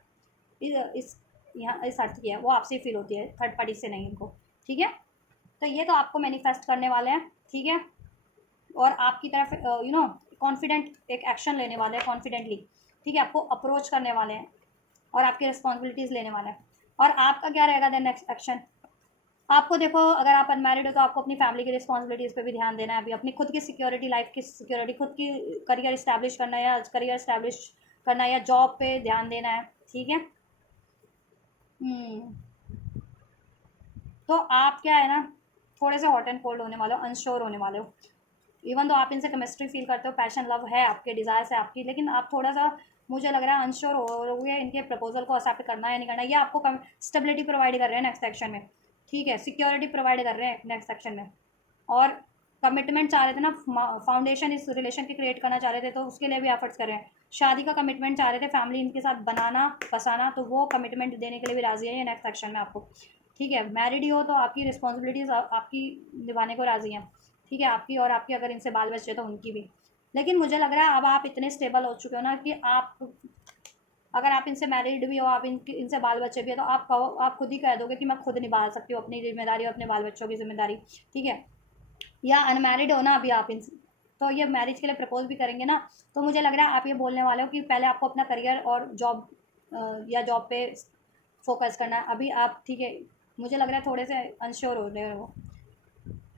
इस यहाँ इस अर्थ की है, वो आपसे फील होती है, थर्ड पार्टी से नहीं इनको। ठीक है, तो ये तो आपको मैनिफेस्ट करने वाले हैं। ठीक है, और आपकी तरफ कॉन्फिडेंट एक एक्शन लेने वाले हैं कॉन्फिडेंटली। ठीक है, आपको अप्रोच करने वाले हैं और आपकी रिस्पॉन्सिबिलिटीज़ लेने वाले हैं। और आपका क्या रहेगा देन नेक्स्ट एक्शन? आपको देखो, अगर आप अनमैरिड हो तो आपको अपनी फैमिली की रिस्पॉन्सिबिलिटीज़ पे भी ध्यान देना है, अभी अपनी खुद की सिक्योरिटी, लाइफ की सिक्योरिटी, खुद की करियर इस्टेब्लिश करना है, या करियर इस्टेब्लिश करना है, या जॉब पे ध्यान देना है। ठीक है, तो आप क्या है ना, थोड़े से हॉट एंड कोल्ड होने वाले हो, अनश्योर होने वाले हो। इवन तो आप इनसे केमिस्ट्री फील करते हो, पैशन, लव है आपके, डिज़ायर्स है आपकी, लेकिन आप थोड़ा सा, मुझे लग रहा है, अनश्योर हो रहे हैं इनके प्रपोजल को एक्सेप्ट करना है या नहीं करना। ये आपको स्टेबिलिटी प्रोवाइड कर रहे हैं नेक्स्ट सेक्शन में। ठीक है, सिक्योरिटी प्रोवाइड कर रहे हैं नेक्स्ट सेक्शन में, और कमिटमेंट चाह रहे थे ना, फाउंडेशन इस रिलेशन की क्रिएट करना चाह रहे थे, तो उसके लिए भी एफर्ट्स कर रहे हैं। शादी का कमिटमेंट चाह रहे थे, फैमिली इनके साथ बनाना, बसाना, तो वो कमिटमेंट देने के लिए भी राजी है ये नेक्स्ट सेक्शन में आपको। ठीक है, मैरिड हो तो आपकी रिस्पॉन्सिबिलिटीज़ आपकी निभाने को राजी हैं। ठीक है, आपकी, और आपकी अगर इनसे बाल बच्चे तो उनकी भी। लेकिन मुझे लग रहा है अब आप इतने स्टेबल हो चुके हो ना, कि आप, अगर आप इनसे मैरिड भी हो, आप इनसे बाल बच्चे भी हो, तो आप कहो, आप खुद ही कह दोगे कि मैं खुद निभा सकती हूँ अपनी जिम्मेदारी और अपने बाल बच्चों की जिम्मेदारी। ठीक है, या अनमैरिड हो ना अभी आप इनसे, तो ये मैरिज के लिए प्रपोज भी करेंगे ना, तो मुझे लग रहा है आप ये बोलने वाले हो कि पहले आपको अपना करियर और जॉब, या जॉब पे फोकस करना है अभी आप। ठीक है, मुझे लग रहा है थोड़े से अनश्योर हो रहे हो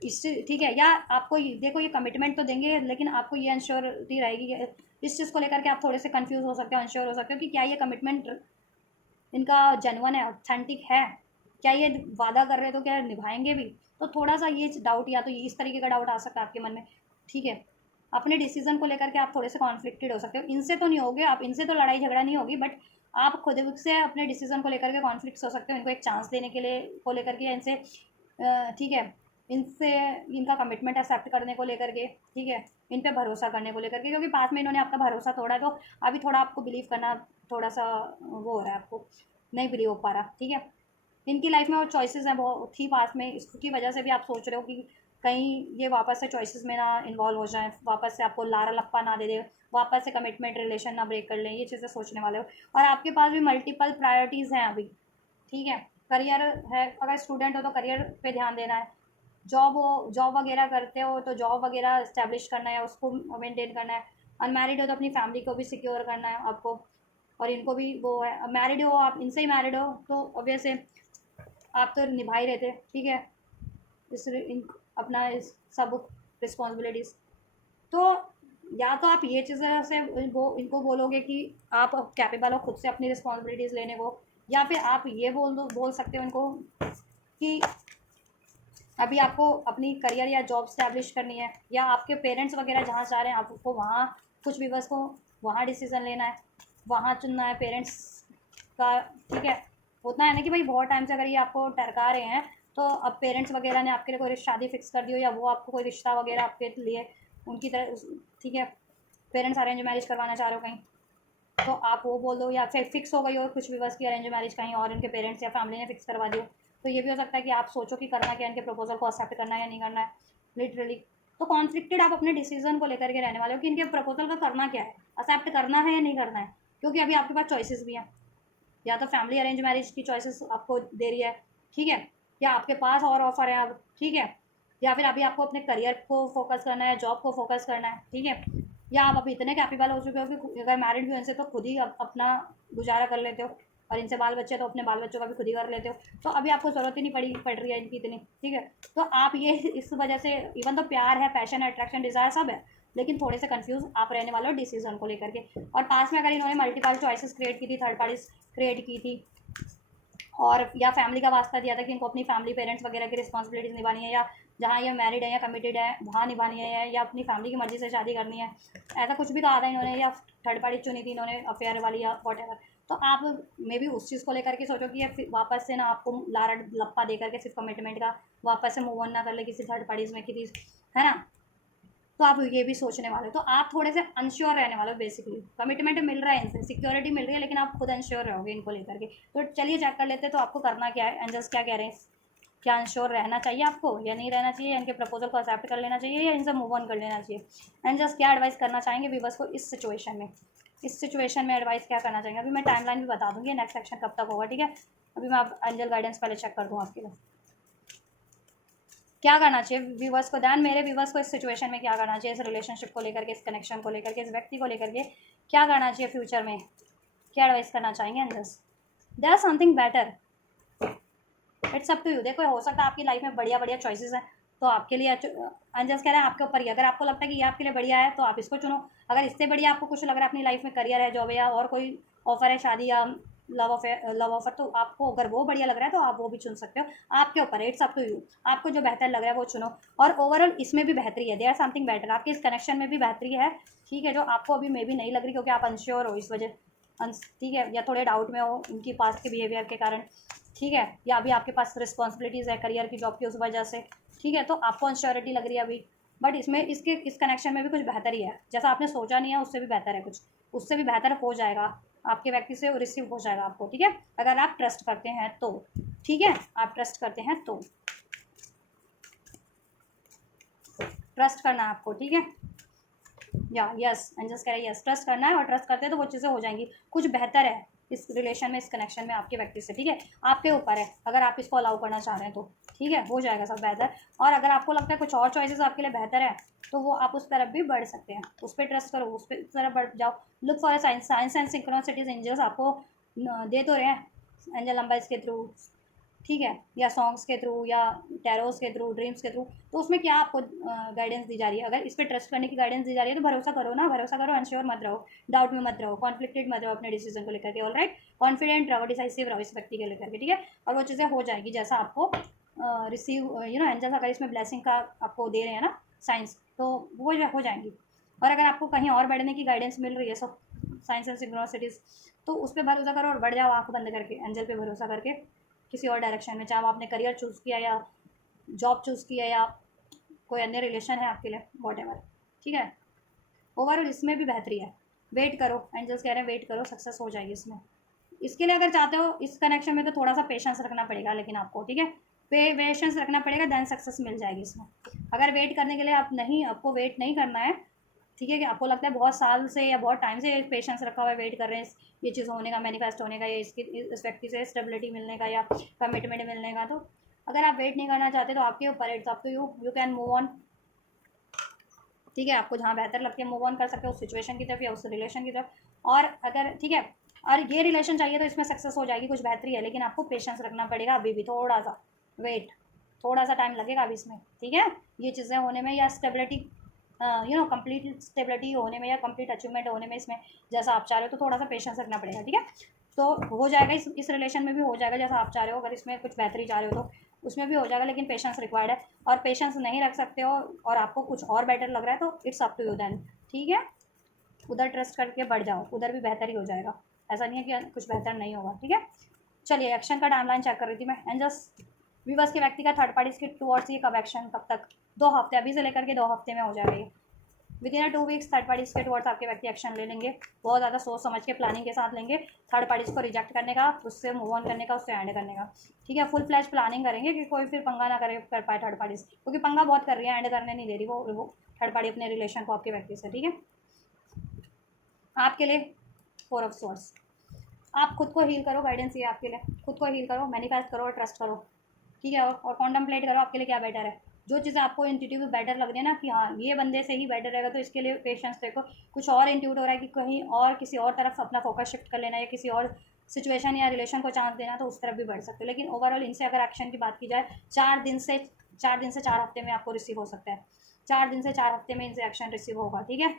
इससे। ठीक है, या आपको देखो, ये कमिटमेंट तो देंगे, लेकिन आपको ये अनश्योरिटी रहेगी कि इस चीज़ को लेकर के आप थोड़े से कंफ्यूज हो सकते हो, अनश्योर हो सकते हो कि क्या ये कमिटमेंट इनका जेन्युइन है, ऑथेंटिक है, क्या ये वादा कर रहे हैं तो क्या निभाएंगे भी। तो थोड़ा सा ये डाउट, या तो ये इस तरीके का डाउट आ सकता है आपके मन में। ठीक है, अपने डिसीजन को लेकर के आप थोड़े से कॉन्फ्लिक्टेड हो सकते हो, इनसे तो नहीं होगे आप, इनसे तो लड़ाई झगड़ा नहीं होगी, बट आप खुद से अपने डिसीजन को लेकर के कॉन्फ्लिक्ट हो सकते हो, इनको एक चांस देने के लिए को लेकर के, इनसे ठीक है, इनसे इनका कमिटमेंट एक्सेप्ट करने को लेकर के। ठीक है, इन पे भरोसा करने को लेकर के, क्योंकि पास में इन्होंने आपका भरोसा तोड़ा है, तो अभी थोड़ा आपको बिलीव करना थोड़ा सा वो हो रहा है, आपको नहीं बिलीव हो पा रहा। ठीक है, इनकी लाइफ में और चॉइसेस हैं बहुत थी पास में, इसकी वजह से भी आप सोच रहे हो कि कहीं ये वापस से चॉइसेस में ना इन्वॉल्व हो जाएं, वापस से आपको लारा लप्पा ना दे दे, वापस से कमिटमेंट रिलेशन ना ब्रेक कर लें, ये चीज़ें सोचने वाले हो। और आपके पास भी मल्टीपल प्रायोरिटीज़ हैं अभी। ठीक है, करियर है, अगर स्टूडेंट हो तो करियर पे ध्यान देना है, जॉब हो, जॉब वगैरह करते हो तो जॉब वगैरह इस्टेब्लिश करना है, उसको मेंटेन करना है। अनमैरिड हो तो अपनी फैमिली को भी सिक्योर करना है आपको, और इनको भी वो है। मैरिड हो, आप इनसे ही मैरिड हो, तो ऑब्वियस है आप तो निभा ही रहे थे। ठीक है, अपना इस सब रिस्पॉन्सिबिलिटीज़, तो या तो आप ये चीज़ें से इनको बोलोगे कि आप कैपेबल हो खुद से अपनी रिस्पॉन्सिबिलिटीज़ लेने को, या फिर आप ये बोल सकते हो इनको कि अभी आपको अपनी करियर या जॉब स्टैब्लिश करनी है, या आपके पेरेंट्स वगैरह जहाँ चाह रहे हैं आपको वहाँ, कुछ व्यूवर्स को वहाँ डिसीज़न लेना है। वहाँ चुनना है पेरेंट्स का, ठीक है। होता है ना कि भाई बहुत टाइम से अगर ये आपको टरका रहे हैं, तो अब पेरेंट्स वगैरह ने आपके लिए कोई शादी फिक्स कर दी हो, या वो आपको कोई रिश्ता वगैरह आपके लिए उनकी तरह, ठीक है, पेरेंट्स अरेंज मैरिज करवाना चाह रहे हो कहीं, तो आप वो बोल दो, या फिर फिक्स हो गई हो कुछ भी बस की अरेंज मैरिज कहीं और इनके पेरेंट्स या फैमिली ने फिक्स करवा दी हो, तो ये भी हो सकता है कि आप सोचो कि करना क्या है, इनके प्रपोजल को एक्सेप्ट करना है या नहीं करना है, लिटरली। तो कॉन्फ्लिक्टेड आप अपने डिसीजन को लेकर के रहने वाले हो कि इनके प्रपोजल का करना क्या है, एक्सेप्ट करना है या नहीं करना है, क्योंकि अभी आपके पास चॉइसेस भी हैं। या तो फैमिली अरेंज मैरिज की चॉइसेस आपको दे रही है, ठीक है, या आपके पास और ऑफर है अब, ठीक है, या फिर अभी आपको अपने करियर को फोकस करना है, जॉब को फोकस करना है, ठीक है, या आप अभी इतने कैपेबल हो चुके हो कि अगर मैरिड भी हो इनसे तो खुद ही अपना गुजारा कर लेते हो, और इनसे बाल बच्चे तो अपने बाल बच्चों का भी खुद ही कर लेते हो, तो अभी आपको ज़रूरत ही नहीं पड़ रही है इनकी इतनी, ठीक है। तो आप ये इस वजह से, इवन तो प्यार है, पैशन है, अट्रैक्शन, डिज़ायर सब है, लेकिन थोड़े से कंफ्यूज आप रहने वाले हो डिसीजन को लेकर के। और पास में अगर इन्होंने मल्टीपल चॉइसेस क्रिएट की थी, थर्ड पार्टीज क्रिएट की थी, और या फैमिली का वास्ता दिया था कि इनको अपनी फैमिली पेरेंट्स वगैरह की रिस्पॉन्सिबिलिटीज़ निभानी है, या जहाँ ये मैरिड है या कमिटेड है वहाँ निभानी है, या अपनी फैमिली की मर्ज़ी से शादी करनी है, ऐसा कुछ भी कहा था इन्होंने, या थर्ड पार्टी चुनी थी इन्होंने अफेयर वाली या वॉट एवर। तो आप मे भी उस चीज़ को लेकर के सोचो कि ये वापस से ना आपको लारा लप्पा दे करके सिर्फ कमिटमेंट का वापस से मूव ऑन ना कर ले किसी थर्ड पार्टीज में किसी, है ना। तो आप ये भी सोचने वाले हो, तो आप थोड़े से अनश्योर रहने वाले हो बेसिकली। कमिटमेंट मिल रहा है इनसे, सिक्योरिटी मिल रही है, लेकिन आप खुद अनश्योर रहोगे इनको लेकर के। तो चलिए चेक कर लेते हैं तो आपको करना क्या है, एंजल्स क्या कह रहे हैं, क्या अनश्योर रहना चाहिए आपको या नहीं रहना चाहिए, इनके प्रपोजल को एक्सेप्ट कर लेना चाहिए या इनसे मूव ऑन कर लेना चाहिए। एंजल्स क्या एडवाइस करना चाहेंगे व्यूअर्स को इस सिचुएशन में, इस सिचुएशन में एडवाइस क्या करना चाहेंगे। अभी मैं टाइमलाइन भी बता दूंगी नेक्स्ट सेक्शन कब तक होगा, ठीक है। अभी मैं आप एंजल गाइडेंस पहले चेक कर दूँ आपके लिए, क्या करना चाहिए व्यूवर्स को, ध्यान मेरे व्यूवर्स को इस सिचुएशन में क्या करना चाहिए, इस रिलेशनशिप को लेकर के, इस कनेक्शन को लेकर के, इस व्यक्ति को लेकर के क्या करना चाहिए फ्यूचर में, क्या एडवाइस करना चाहेंगे angels. There are something better, it's up to you. देखो हो सकता है आपकी लाइफ में बढ़िया बढ़िया चॉइसेस हैं, तो आपके लिए अंजस कह रहे हैं आपके ऊपर ही, अगर आपको लगता है कि ये आपके लिए बढ़िया है तो आप इसको चुनो। अगर इससे बढ़िया आपको कुछ लग रहा है अपनी लाइफ में, करियर है, जॉब है, या और कोई ऑफर है, शादी या लव ऑफर, तो आपको अगर वो बढ़िया लग रहा है तो आप वो भी चुन सकते हो, आपके ऊपर है, इट्स अप टू यू। आपको जो बेहतर लग रहा है वो चुनो। और ओवरऑल इसमें भी बेहतरी है, देयर समथिंग बेटर, आपके इस कनेक्शन में भी बेहतरी है, ठीक है, जो आपको अभी मे भी नहीं लग रही क्योंकि आप अनश्योर हो इस वजह, ठीक है, या थोड़े डाउट में हो उनकी पास्ट के बिहेवियर के कारण, ठीक है, या अभी आपके पास रिस्पॉन्सिबिलिटीज़ है करियर की, जॉब की, उस वजह से, ठीक है, तो आपको अनश्योरिटी लग रही है अभी। बट इसमें इसके इस कनेक्शन में भी कुछ बेहतर ही है, जैसा आपने सोचा नहीं है उससे भी बेहतर है कुछ, उससे भी बेहतर हो जाएगा आपके व्यक्ति से रिसीव हो जाएगा आपको, ठीक है, अगर आप ट्रस्ट करते हैं तो, ठीक है, आप ट्रस्ट करते हैं तो ट्रस्ट करना है आपको, ठीक है, या यस एंजल्स कह रहे हैं यस ट्रस्ट करना है, और ट्रस्ट करते हैं तो वो चीज़ें हो जाएंगी, कुछ बेहतर है इस रिलेशन में, इस कनेक्शन में आपके व्यक्ति से, ठीक है, आपके ऊपर है अगर आप इसको अलाउ करना चाह रहे हैं तो, ठीक है, हो जाएगा सब बेहतर। और अगर आपको लगता है कुछ और चॉइसेस आपके लिए बेहतर है तो वो आप उस तरफ भी बढ़ सकते हैं, उस पर ट्रस्ट करो, उस पर तरफ बढ़ जाओ। Look for science and synchronicities, angels आपको दे तो रहे हैं एंजल नंबर्स के थ्रू, ठीक है, या सॉन्ग्स के थ्रू, या टैरोस के थ्रू, ड्रीम्स के थ्रू, तो उसमें क्या आपको गाइडेंस दी जा रही है, अगर इस पर ट्रस्ट करने की गाइडेंस दी जा रही है तो भरोसा करो ना, भरोसा करो, अनश्योर मत रहो, डाउट में मत रहो, कॉन्फ्लिक्टेड मत रहो अपने डिसीजन को लेकर के, ऑल राइट, कॉन्फिडेंट रहो, डिसाइसिव रहो इस व्यक्ति को लेकर के, ठीक है, और वो चीज़ें हो जाएगी जैसा आपको रिसीव एंजल्स अगर इसमें ब्लेसिंग का आपको दे रहे हैं ना साइंस, तो वो हो जाएंगी। और अगर आपको कहीं और बढ़ने की गाइडेंस मिल रही है सब साइंस एंड सिंक्रोनिसिटीज, तो उस पर भरोसा करो और बढ़ जाओ आँख बंद करके, एंजल पे भरोसा करके किसी और डायरेक्शन में, चाहे वो आपने करियर चूज़ किया या जॉब चूज़ किया या कोई अन्य रिलेशन है आपके लिए, वॉट एवर, ठीक है। ओवरऑल इसमें भी बेहतरी है, वेट करो, एंजल्स कह रहे हैं वेट करो, सक्सेस हो जाएगी इसमें। इसके लिए अगर चाहते हो इस कनेक्शन में तो थोड़ा सा पेशेंस रखना पड़ेगा लेकिन आपको, ठीक है, पेशेंस रखना पड़ेगा, देन सक्सेस मिल जाएगी इसमें। अगर वेट करने के लिए आपको वेट नहीं करना है, ठीक है, कि आपको लगता है बहुत साल से या बहुत टाइम से पेशेंस रखा हुआ है, वेट कर रहे हैं ये चीज़ होने का, मैनिफेस्ट होने का, या इस व्यक्ति से स्टेबिलिटी मिलने का या कमिटमेंट मिलने का, तो अगर आप वेट नहीं करना चाहते तो आपके ऊपर, it's up to you, you can move on, ठीक है, आपको जहाँ बेहतर लगती है मूव ऑन कर सकते हो उस सिचुएशन की तरफ या उस रिलेशन की तरफ। और अगर, ठीक है, और ये रिलेशन चाहिए तो इसमें सक्सेस हो जाएगी, कुछ बेहतरी है, लेकिन आपको पेशेंस रखना पड़ेगा अभी भी, थोड़ा सा वेट, थोड़ा सा टाइम लगेगा अभी इसमें, ठीक है, ये चीज़ें होने में, या स्टेबिलिटी कंप्लीट स्टेबिलिटी होने में, या कंप्लीट अचीवमेंट होने में इसमें जैसा आप चाह रहे हो, तो थोड़ा सा पेशेंस रखना पड़ेगा, ठीक है। तो हो जाएगा इस रिलेशन में भी हो जाएगा जैसा आप चाह रहे हो, अगर इसमें कुछ बेहतरी चाह रहे हो तो उसमें भी हो जाएगा, लेकिन पेशेंस रिक्वायर्ड है। और पेशेंस नहीं रख सकते हो और आपको कुछ और बेटर लग रहा है तो it's up to you then, ठीक है। उधर ट्रस्ट करके बढ़ जाओ, उधर भी बेहतर ही हो जाएगा, ऐसा नहीं है कि कुछ बेहतर नहीं होगा, ठीक है। चलिए एक्शन का टाइमलाइन चेक कर रही थी मैं, एंड जस्ट वीवर्स के व्यक्ति का थर्ड पार्टीज के टूवर्ड्स ये कब एक्शन, कब तक, 2 हफ्ते, अभी से लेकर के 2 हफ्ते में हो जाएगा ये। With in 2 weeks third parties के टूवर्ड्स आपके व्यक्ति एक्शन ले लेंगे, बहुत ज़्यादा सोच समझ के प्लानिंग के साथ लेंगे, थर्ड पार्टीज को रिजेक्ट करने का, उससे मूव ऑन करने का, उससे एंड करने का, ठीक है। फुल फ्लैश प्लानिंग करेंगे कि कोई फिर पंगा ना करे कर पाए थर्ड पार्टीज, क्योंकि पंगा बहुत कर रही है, एंड करने नहीं दे रही वो थर्ड पार्टी अपने रिलेशन को आपके व्यक्ति से, ठीक है। आपके लिए 4 ऑफ स्वॉर्ड्स, आप खुद को हील करो, गाइडेंस ये आपके लिए, खुद को हील करो, मैनिफेस्ट करो और ट्रस्ट करो, ठीक है। और कॉन्टम्पलेट करो आपके लिए क्या बेटर है, जो चीज़ें आपको इंट्यूटिव बेटर लग रही है ना कि हाँ ये बंदे से ही बेटर रहेगा, तो इसके लिए पेशेंस देखो। कुछ और इंट्यूट हो रहा है कि कहीं और किसी और तरफ अपना फोकस शिफ्ट कर लेना, या किसी और सिचुएशन या रिलेशन को चांस देना, तो उस तरफ भी बढ़ सकते हो। लेकिन ओवरऑल इनसे अगर एक्शन की बात की जाए, 4 हफ्ते में आपको रिसीव हो सकता है, 4 दिन से 4 हफ्ते में इनसे एक्शन रिसीव होगा, ठीक है।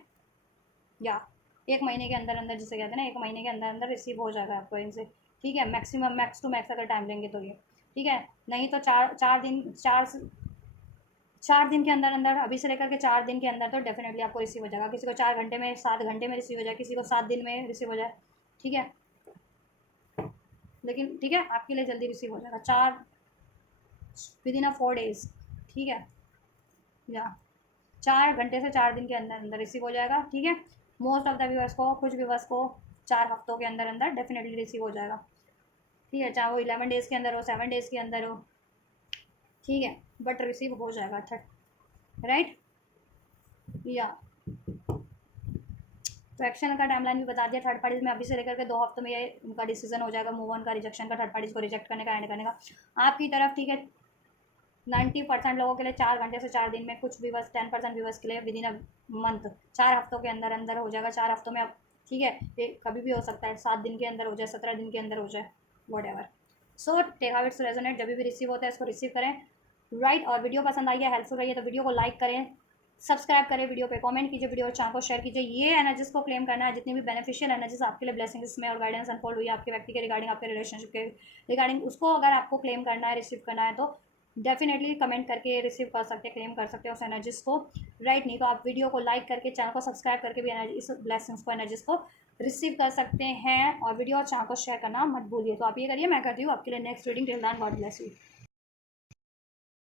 या 1 महीने के अंदर अंदर, जिसे कहते हैं ना 1 महीने के अंदर अंदर रिसीव हो जाएगा आपको इनसे, ठीक है। मैक्सिमम मैक्स टू मैक्स अगर टाइम लेंगे तो ये, ठीक है। नहीं तो 4 दिन के अंदर अंदर, अभी से लेकर के 4 दिन के अंदर तो डेफिनेटली आपको रिसीव हो जाएगा। किसी को 4 घंटे में, 7 घंटे में रिसीव हो जाए, किसी को 7 दिन में रिसीव हो जाए, ठीक है। लेकिन ठीक है, आपके लिए जल्दी रिसीव हो जाएगा, विद इन 4 डेज, ठीक है। या 4 घंटे से 4 दिन के अंदर अंदर रिसीव हो जाएगा, ठीक है। मोस्ट ऑफ द व्यूअर्स को, कुछ व्यूअर्स को 4 हफ्तों के अंदर अंदर डेफिनेटली रिसीव हो जाएगा, ठीक है। चाहे वो 11 डेज़ के अंदर हो, 7 डेज़ के अंदर हो, ठीक है, बट रिसीव हो जाएगा, राइट। या तो एक्शन का टाइमलाइन भी बता दिया थर्ड पार्टीज में, अभी से लेकर के 2 हफ्तों में ये उनका डिसीजन हो जाएगा, मूव ऑन का, रिजेक्शन का, थर्ड पार्टीज को रिजेक्ट करने का, एंड करने का आपकी तरफ, ठीक है। 90% लोगों के लिए 4 घंटे से 4 दिन में, कुछ व्यूवर्स 10% व्यूवर्स के लिए विद इन अ मंथ, 4 हफ्तों के अंदर अंदर हो जाएगा, 4 हफ्तों में अब, ठीक है। ये कभी भी हो सकता है, 7 दिन के अंदर हो जाए, 17 दिन के अंदर हो जाए, whatever. So take how it's resonate, जब भी रिसीव होता है इसको रिसीव करें, राइट। और वीडियो पसंद आई है, हेल्पफुल रही है, तो वीडियो को लाइक करें, सब्सक्राइब करें, वीडियो पे कमेंट कीजिए, वीडियो और चैनल को शेयर कीजिए। ये एनर्जीज को क्लेम करना है, जितनी भी बेनिफिशियल एनर्जीज आपके लिए ब्लेसिंग्स में और गाइडेंस अनफोल्ड हुई है आपके व्यक्ति के रिगार्डिंग, आपके रिलेशनशिप के रिगार्डिंग, उसको अगर आपको क्लेम करना है, रिसीव करना है, तो डेफिनेटली कमेंट करके रिसीव कर सकते हैं, क्लेम कर सकते हैं उस एनर्जीज को, राइट। नहीं तो आप वीडियो को लाइक करके, चैनल को सब्सक्राइब करके भी एनर्जी, इस ब्लेसिंग्स को, एनर्जीज को रिसीव कर सकते हैं। और वीडियो और चैनल को शेयर करना मत भूलिए। तो आप ये करिए, मैं करती हूँ आपके लिए next reading. Till then God bless you.